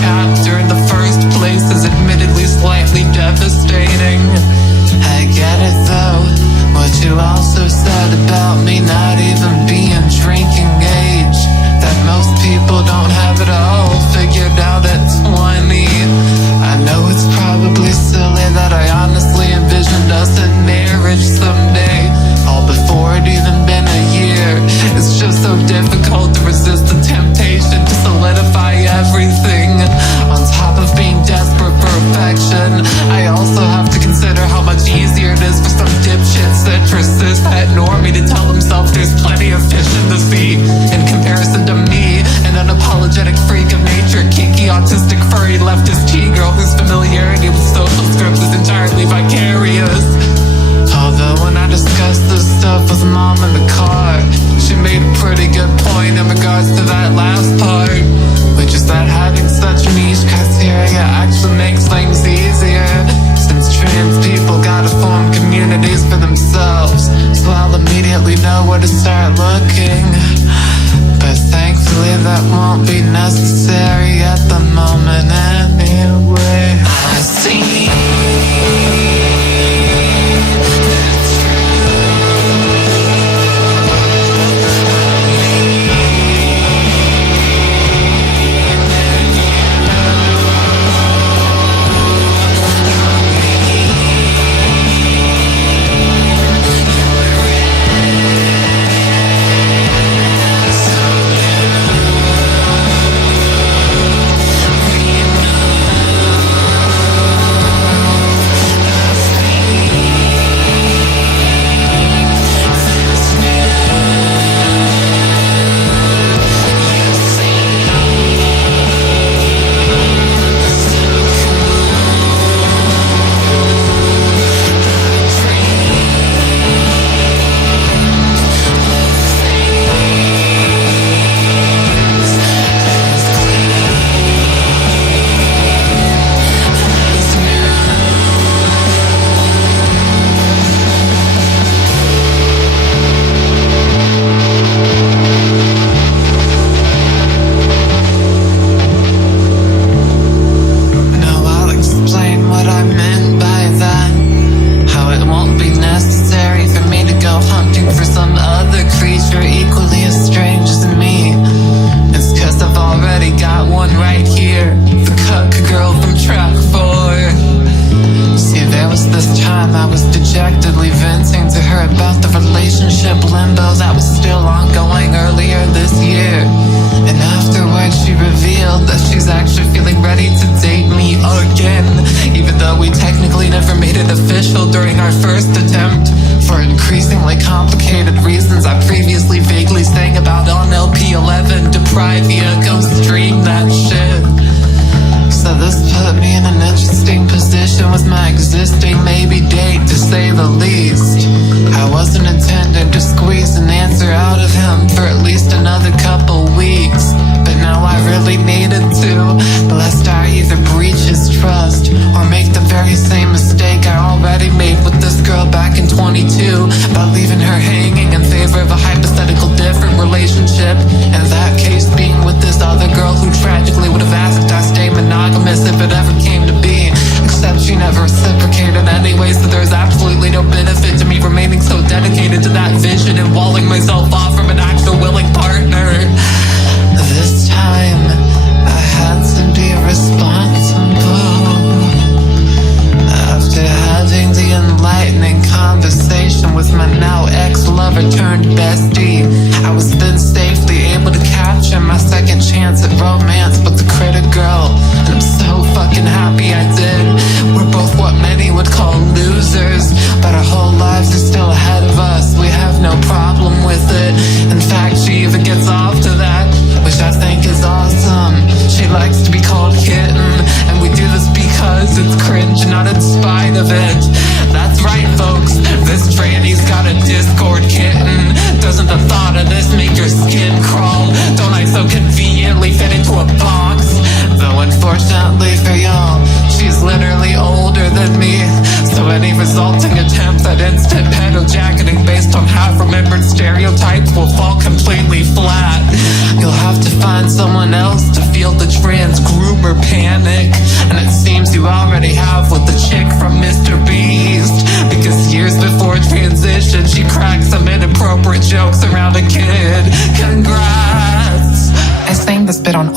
chapter in the first place is admittedly slightly devastating. moment anyway. I see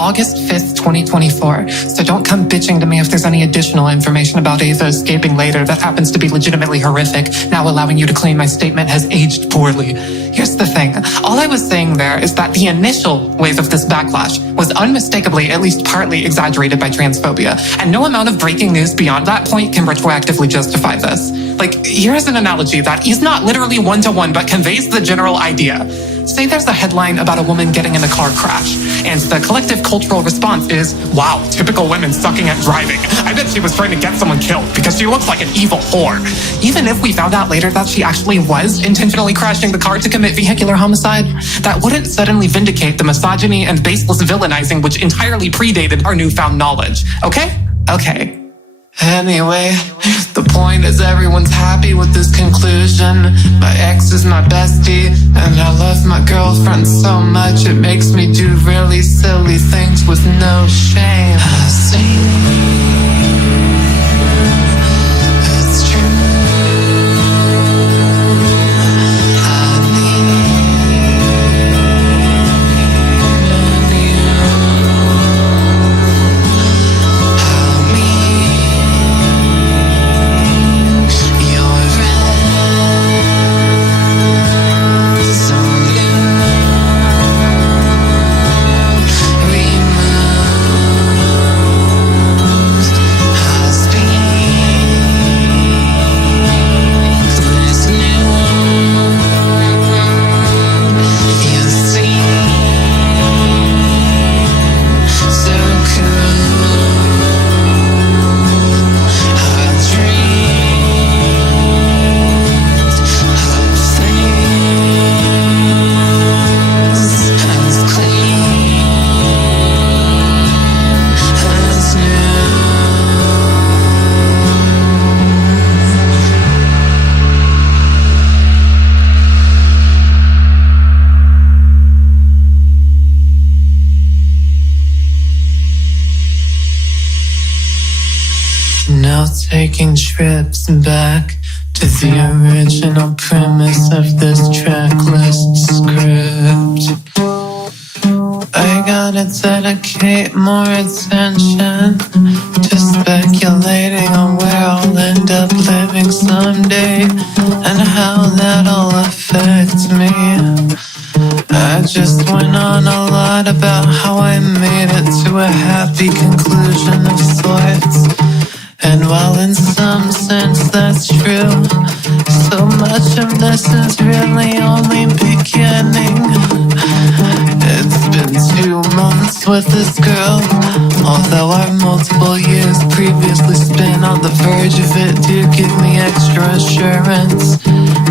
August 5th, 2024, so don't come bitching to me if there's any additional information about Ava escaping later that happens to be legitimately horrific, now allowing you to claim my statement has aged poorly. Here's the thing, all I was saying there is that the initial wave of this backlash was unmistakably at least partly exaggerated by transphobia, and no amount of breaking news beyond that point can retroactively justify this. Like, here's an analogy that is not literally one-to-one but conveys the general idea. Say there's a headline about a woman getting in a car crash, and the collective cultural response is, wow, typical women sucking at driving. I bet she was trying to get someone killed because she looks like an evil whore. Even if we found out later that she actually was intentionally crashing the car to commit vehicular homicide, that wouldn't suddenly vindicate the misogyny and baseless villainizing which entirely predated our newfound knowledge. Okay? Okay. Anyway, the point is everyone's happy with this conclusion. My ex is my bestie, and I love my girlfriend so much it makes me do really silly things with no shame. I see it's true. Now taking trips back to the original premise of this tracklist script. I gotta dedicate more attention to speculating on where I'll end up living someday and how that'll affect me. I just went on a lot about how I made it to a happy conclusion of sorts. And while in some sense that's true, so much of this is really only beginning. It's been 2 months with this girl, although our multiple years previously spent on the verge of it do give me extra assurance.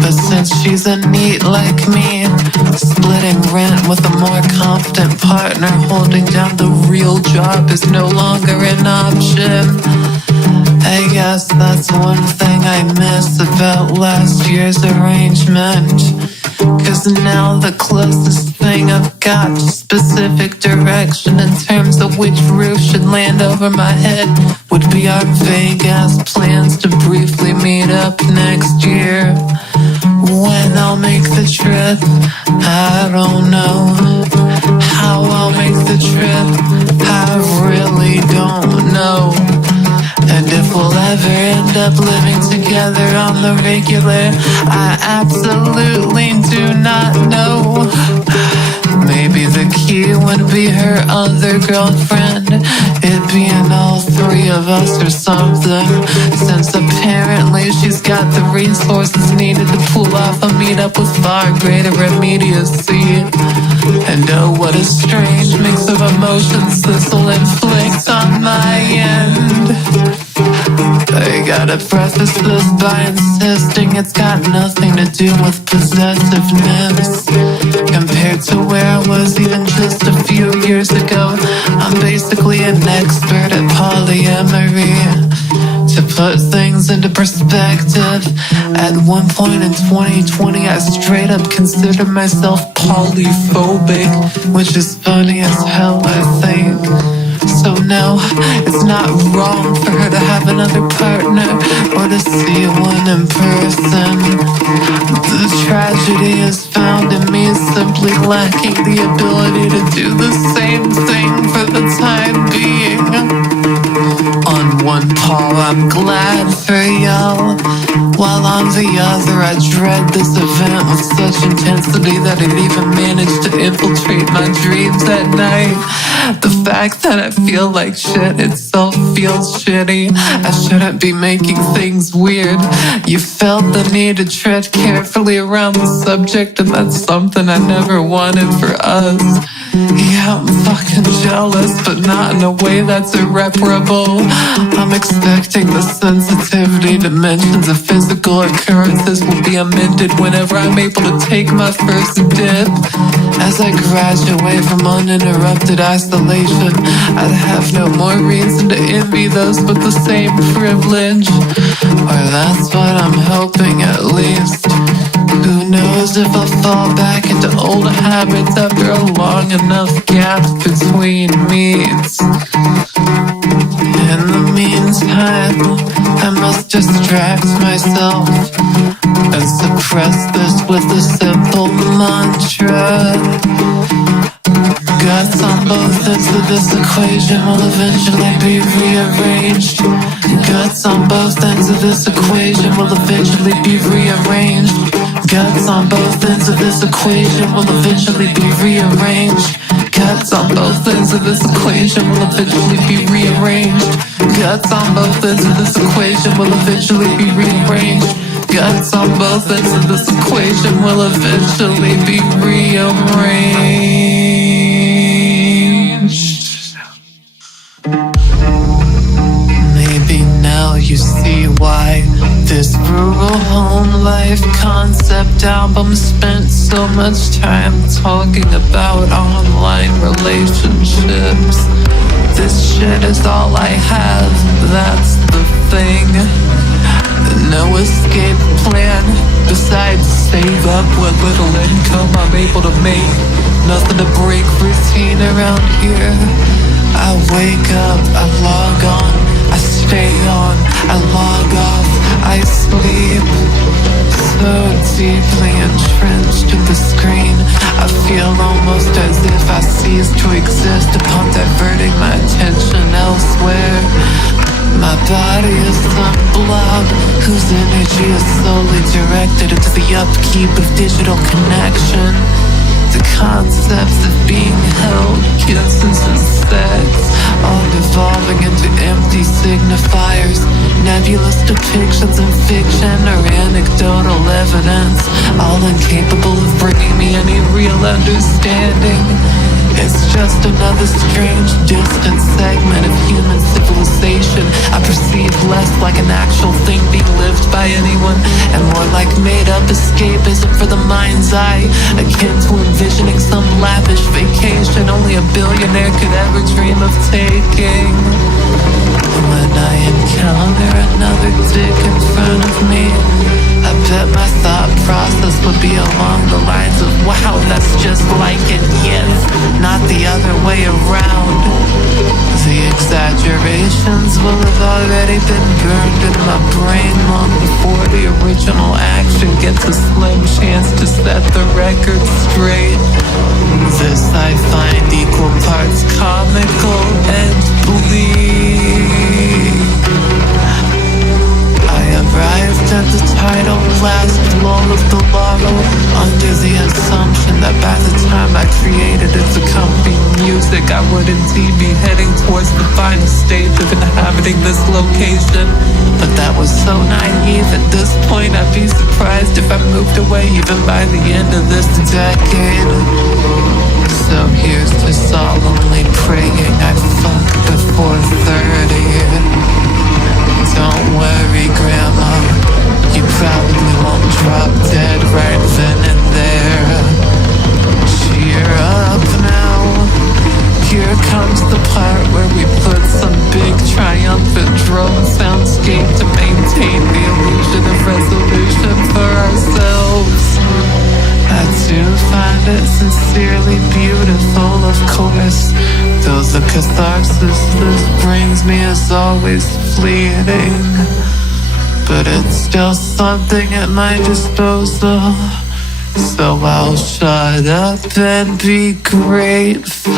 But since she's a neat like me, splitting rent with a more confident partner holding down the real job is no longer an option. I guess that's one thing I miss about last year's arrangement. Cause now the closest thing I've got to specific direction in terms of which roof should land over my head would be our vague-ass plans to briefly meet up next year. When I'll make the trip, I don't know. How I'll make the trip, I really don't know. And if we'll ever end up living together on the regular, I absolutely do not know. Maybe the key would be her other girlfriend, it being all 3 of us or something, since apparently she's got the resources needed to pull off a meetup with far greater immediacy. And oh, what a strange mix of emotions this'll inflict on my end. I gotta preface this by insisting it's got nothing to do with possessiveness. Compared to where I was even just a few years ago, I'm basically an expert at polyamory. To put things into perspective, at one point in 2020 I straight up considered myself polyphobic, which is funny as hell, I think. So no, it's not wrong for her to have another partner or to see one in person. The tragedy is found in me simply lacking the ability to do the same thing for the time being. On one paw, I'm glad for y'all, while on the other, I dread this event with such intensity that it even managed to infiltrate my dreams at night. The fact that I feel like shit itself feels shitty. I shouldn't be making things weird. You felt the need to tread carefully around the subject, and that's something I never wanted for us. Yeah, I'm fucking jealous, but not in a way that's irreparable. I'm expecting the sensitivity dimensions of physical occurrences will be amended whenever I'm able to take my first dip. As I graduate from uninterrupted isolation, I'd have no more reason to envy those with the same privilege. Or that's what I'm hoping at least. Who knows if I'll fall back into old habits after a long enough gap between meets. In the meantime, I must distract myself and suppress this with a simple mantra. Guts on both ends of this equation will eventually be rearranged. Guts on both ends of this equation will eventually be rearranged. Guts on both ends of this equation will eventually be rearranged. Guts on both ends of this equation will eventually be rearranged. Guts on both ends of this equation will eventually be rearranged. Guts on both ends of this equation will eventually be rearranged. Maybe now you see why this rural home life concept album spent so much time talking about online relationships. This shit is all I have, that's the thing. No escape plan besides save up what little income I'm able to make. Nothing to break routine around here. I wake up, I log on, I stay on, I log off, I sleep. So deeply entrenched in the screen, I feel almost as if I cease to exist upon diverting my attention elsewhere. My body is some blob whose energy is solely directed into the upkeep of digital connection. The concepts of being held, kisses and sex, all devolving into empty signifiers, nebulous depictions in fiction or anecdotal evidence, all incapable of bringing me any real understanding. It's just another strange, distant segment of human civilization I perceive less like an actual thing being lived by anyone, and more like made-up escapism for the mind's eye, akin to envisioning some lavish vacation only a billionaire could ever dream of taking. When I encounter another dick in front of me, I bet my thought process would be along the lines of, wow, that's just like it, yes, not the other way around. The exaggerations will have already been burned in my brain long before the original action gets a slim chance to set the record straight. This I find equal parts comical and bleak. I arrived at the title last lull of the Laurel under the assumption that by the time I created its accompanying music I would indeed be heading towards the final stage of inhabiting this location. But that was so naive. At this point I'd be surprised if I moved away even by the end of this decade. So here's to solemnly praying I fuck before 30. Don't worry, Grandma, you probably won't drop dead right then and there. Cheer up now. Here comes the part where we put some big triumphant drone soundscape to maintain the illusion of resolution for ourselves. I do find it sincerely beautiful, of course, though the catharsis this brings me is always fleeting. But it's still something at my disposal, so I'll shut up and be grateful.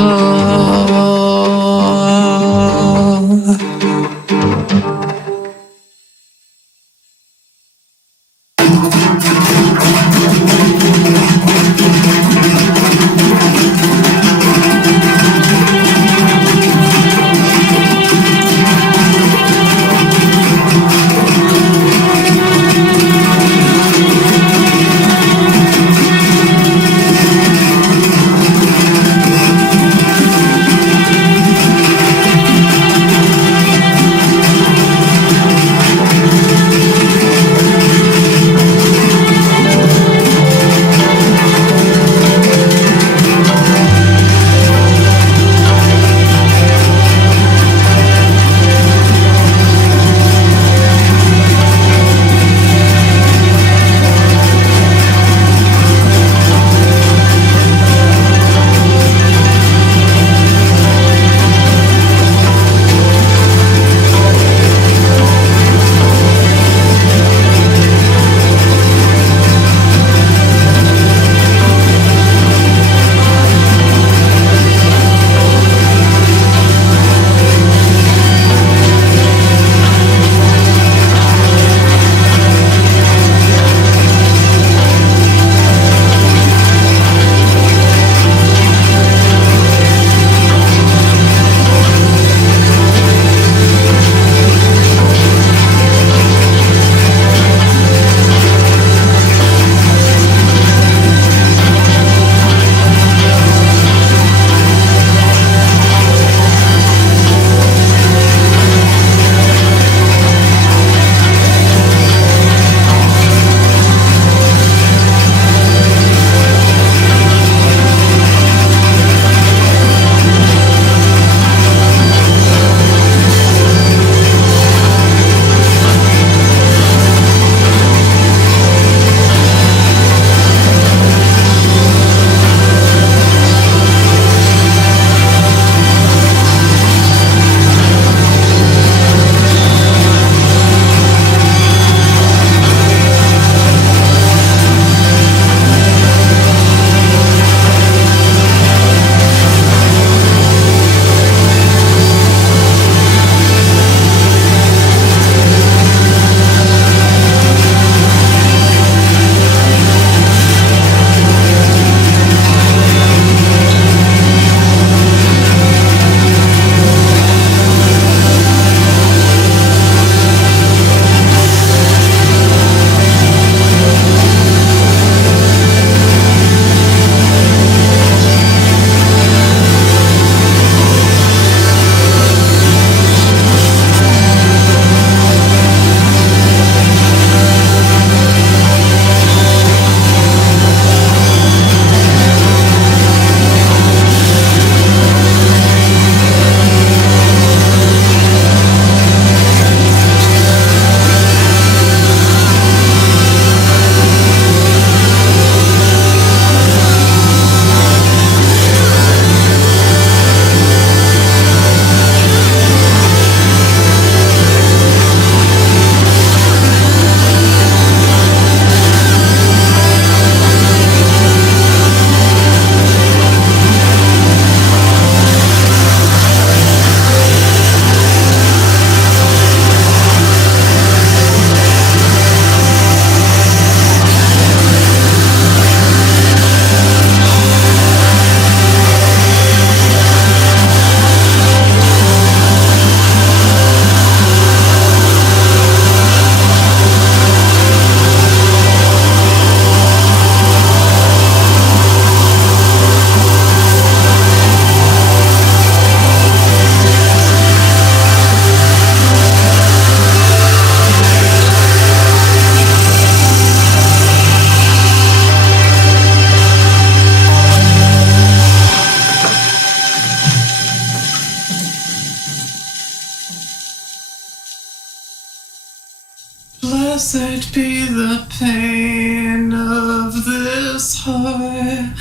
Blessed be the pain of this heart.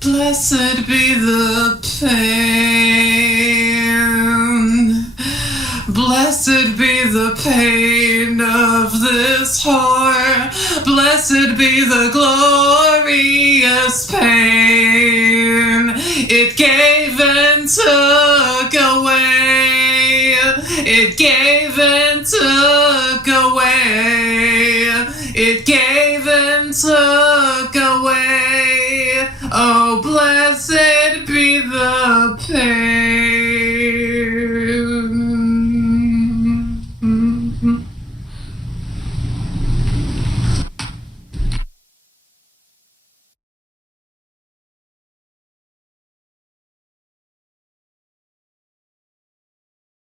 Blessed be the pain. Blessed be the pain of this heart. Blessed be the glorious pain. It gave and took away. It gave and took away. It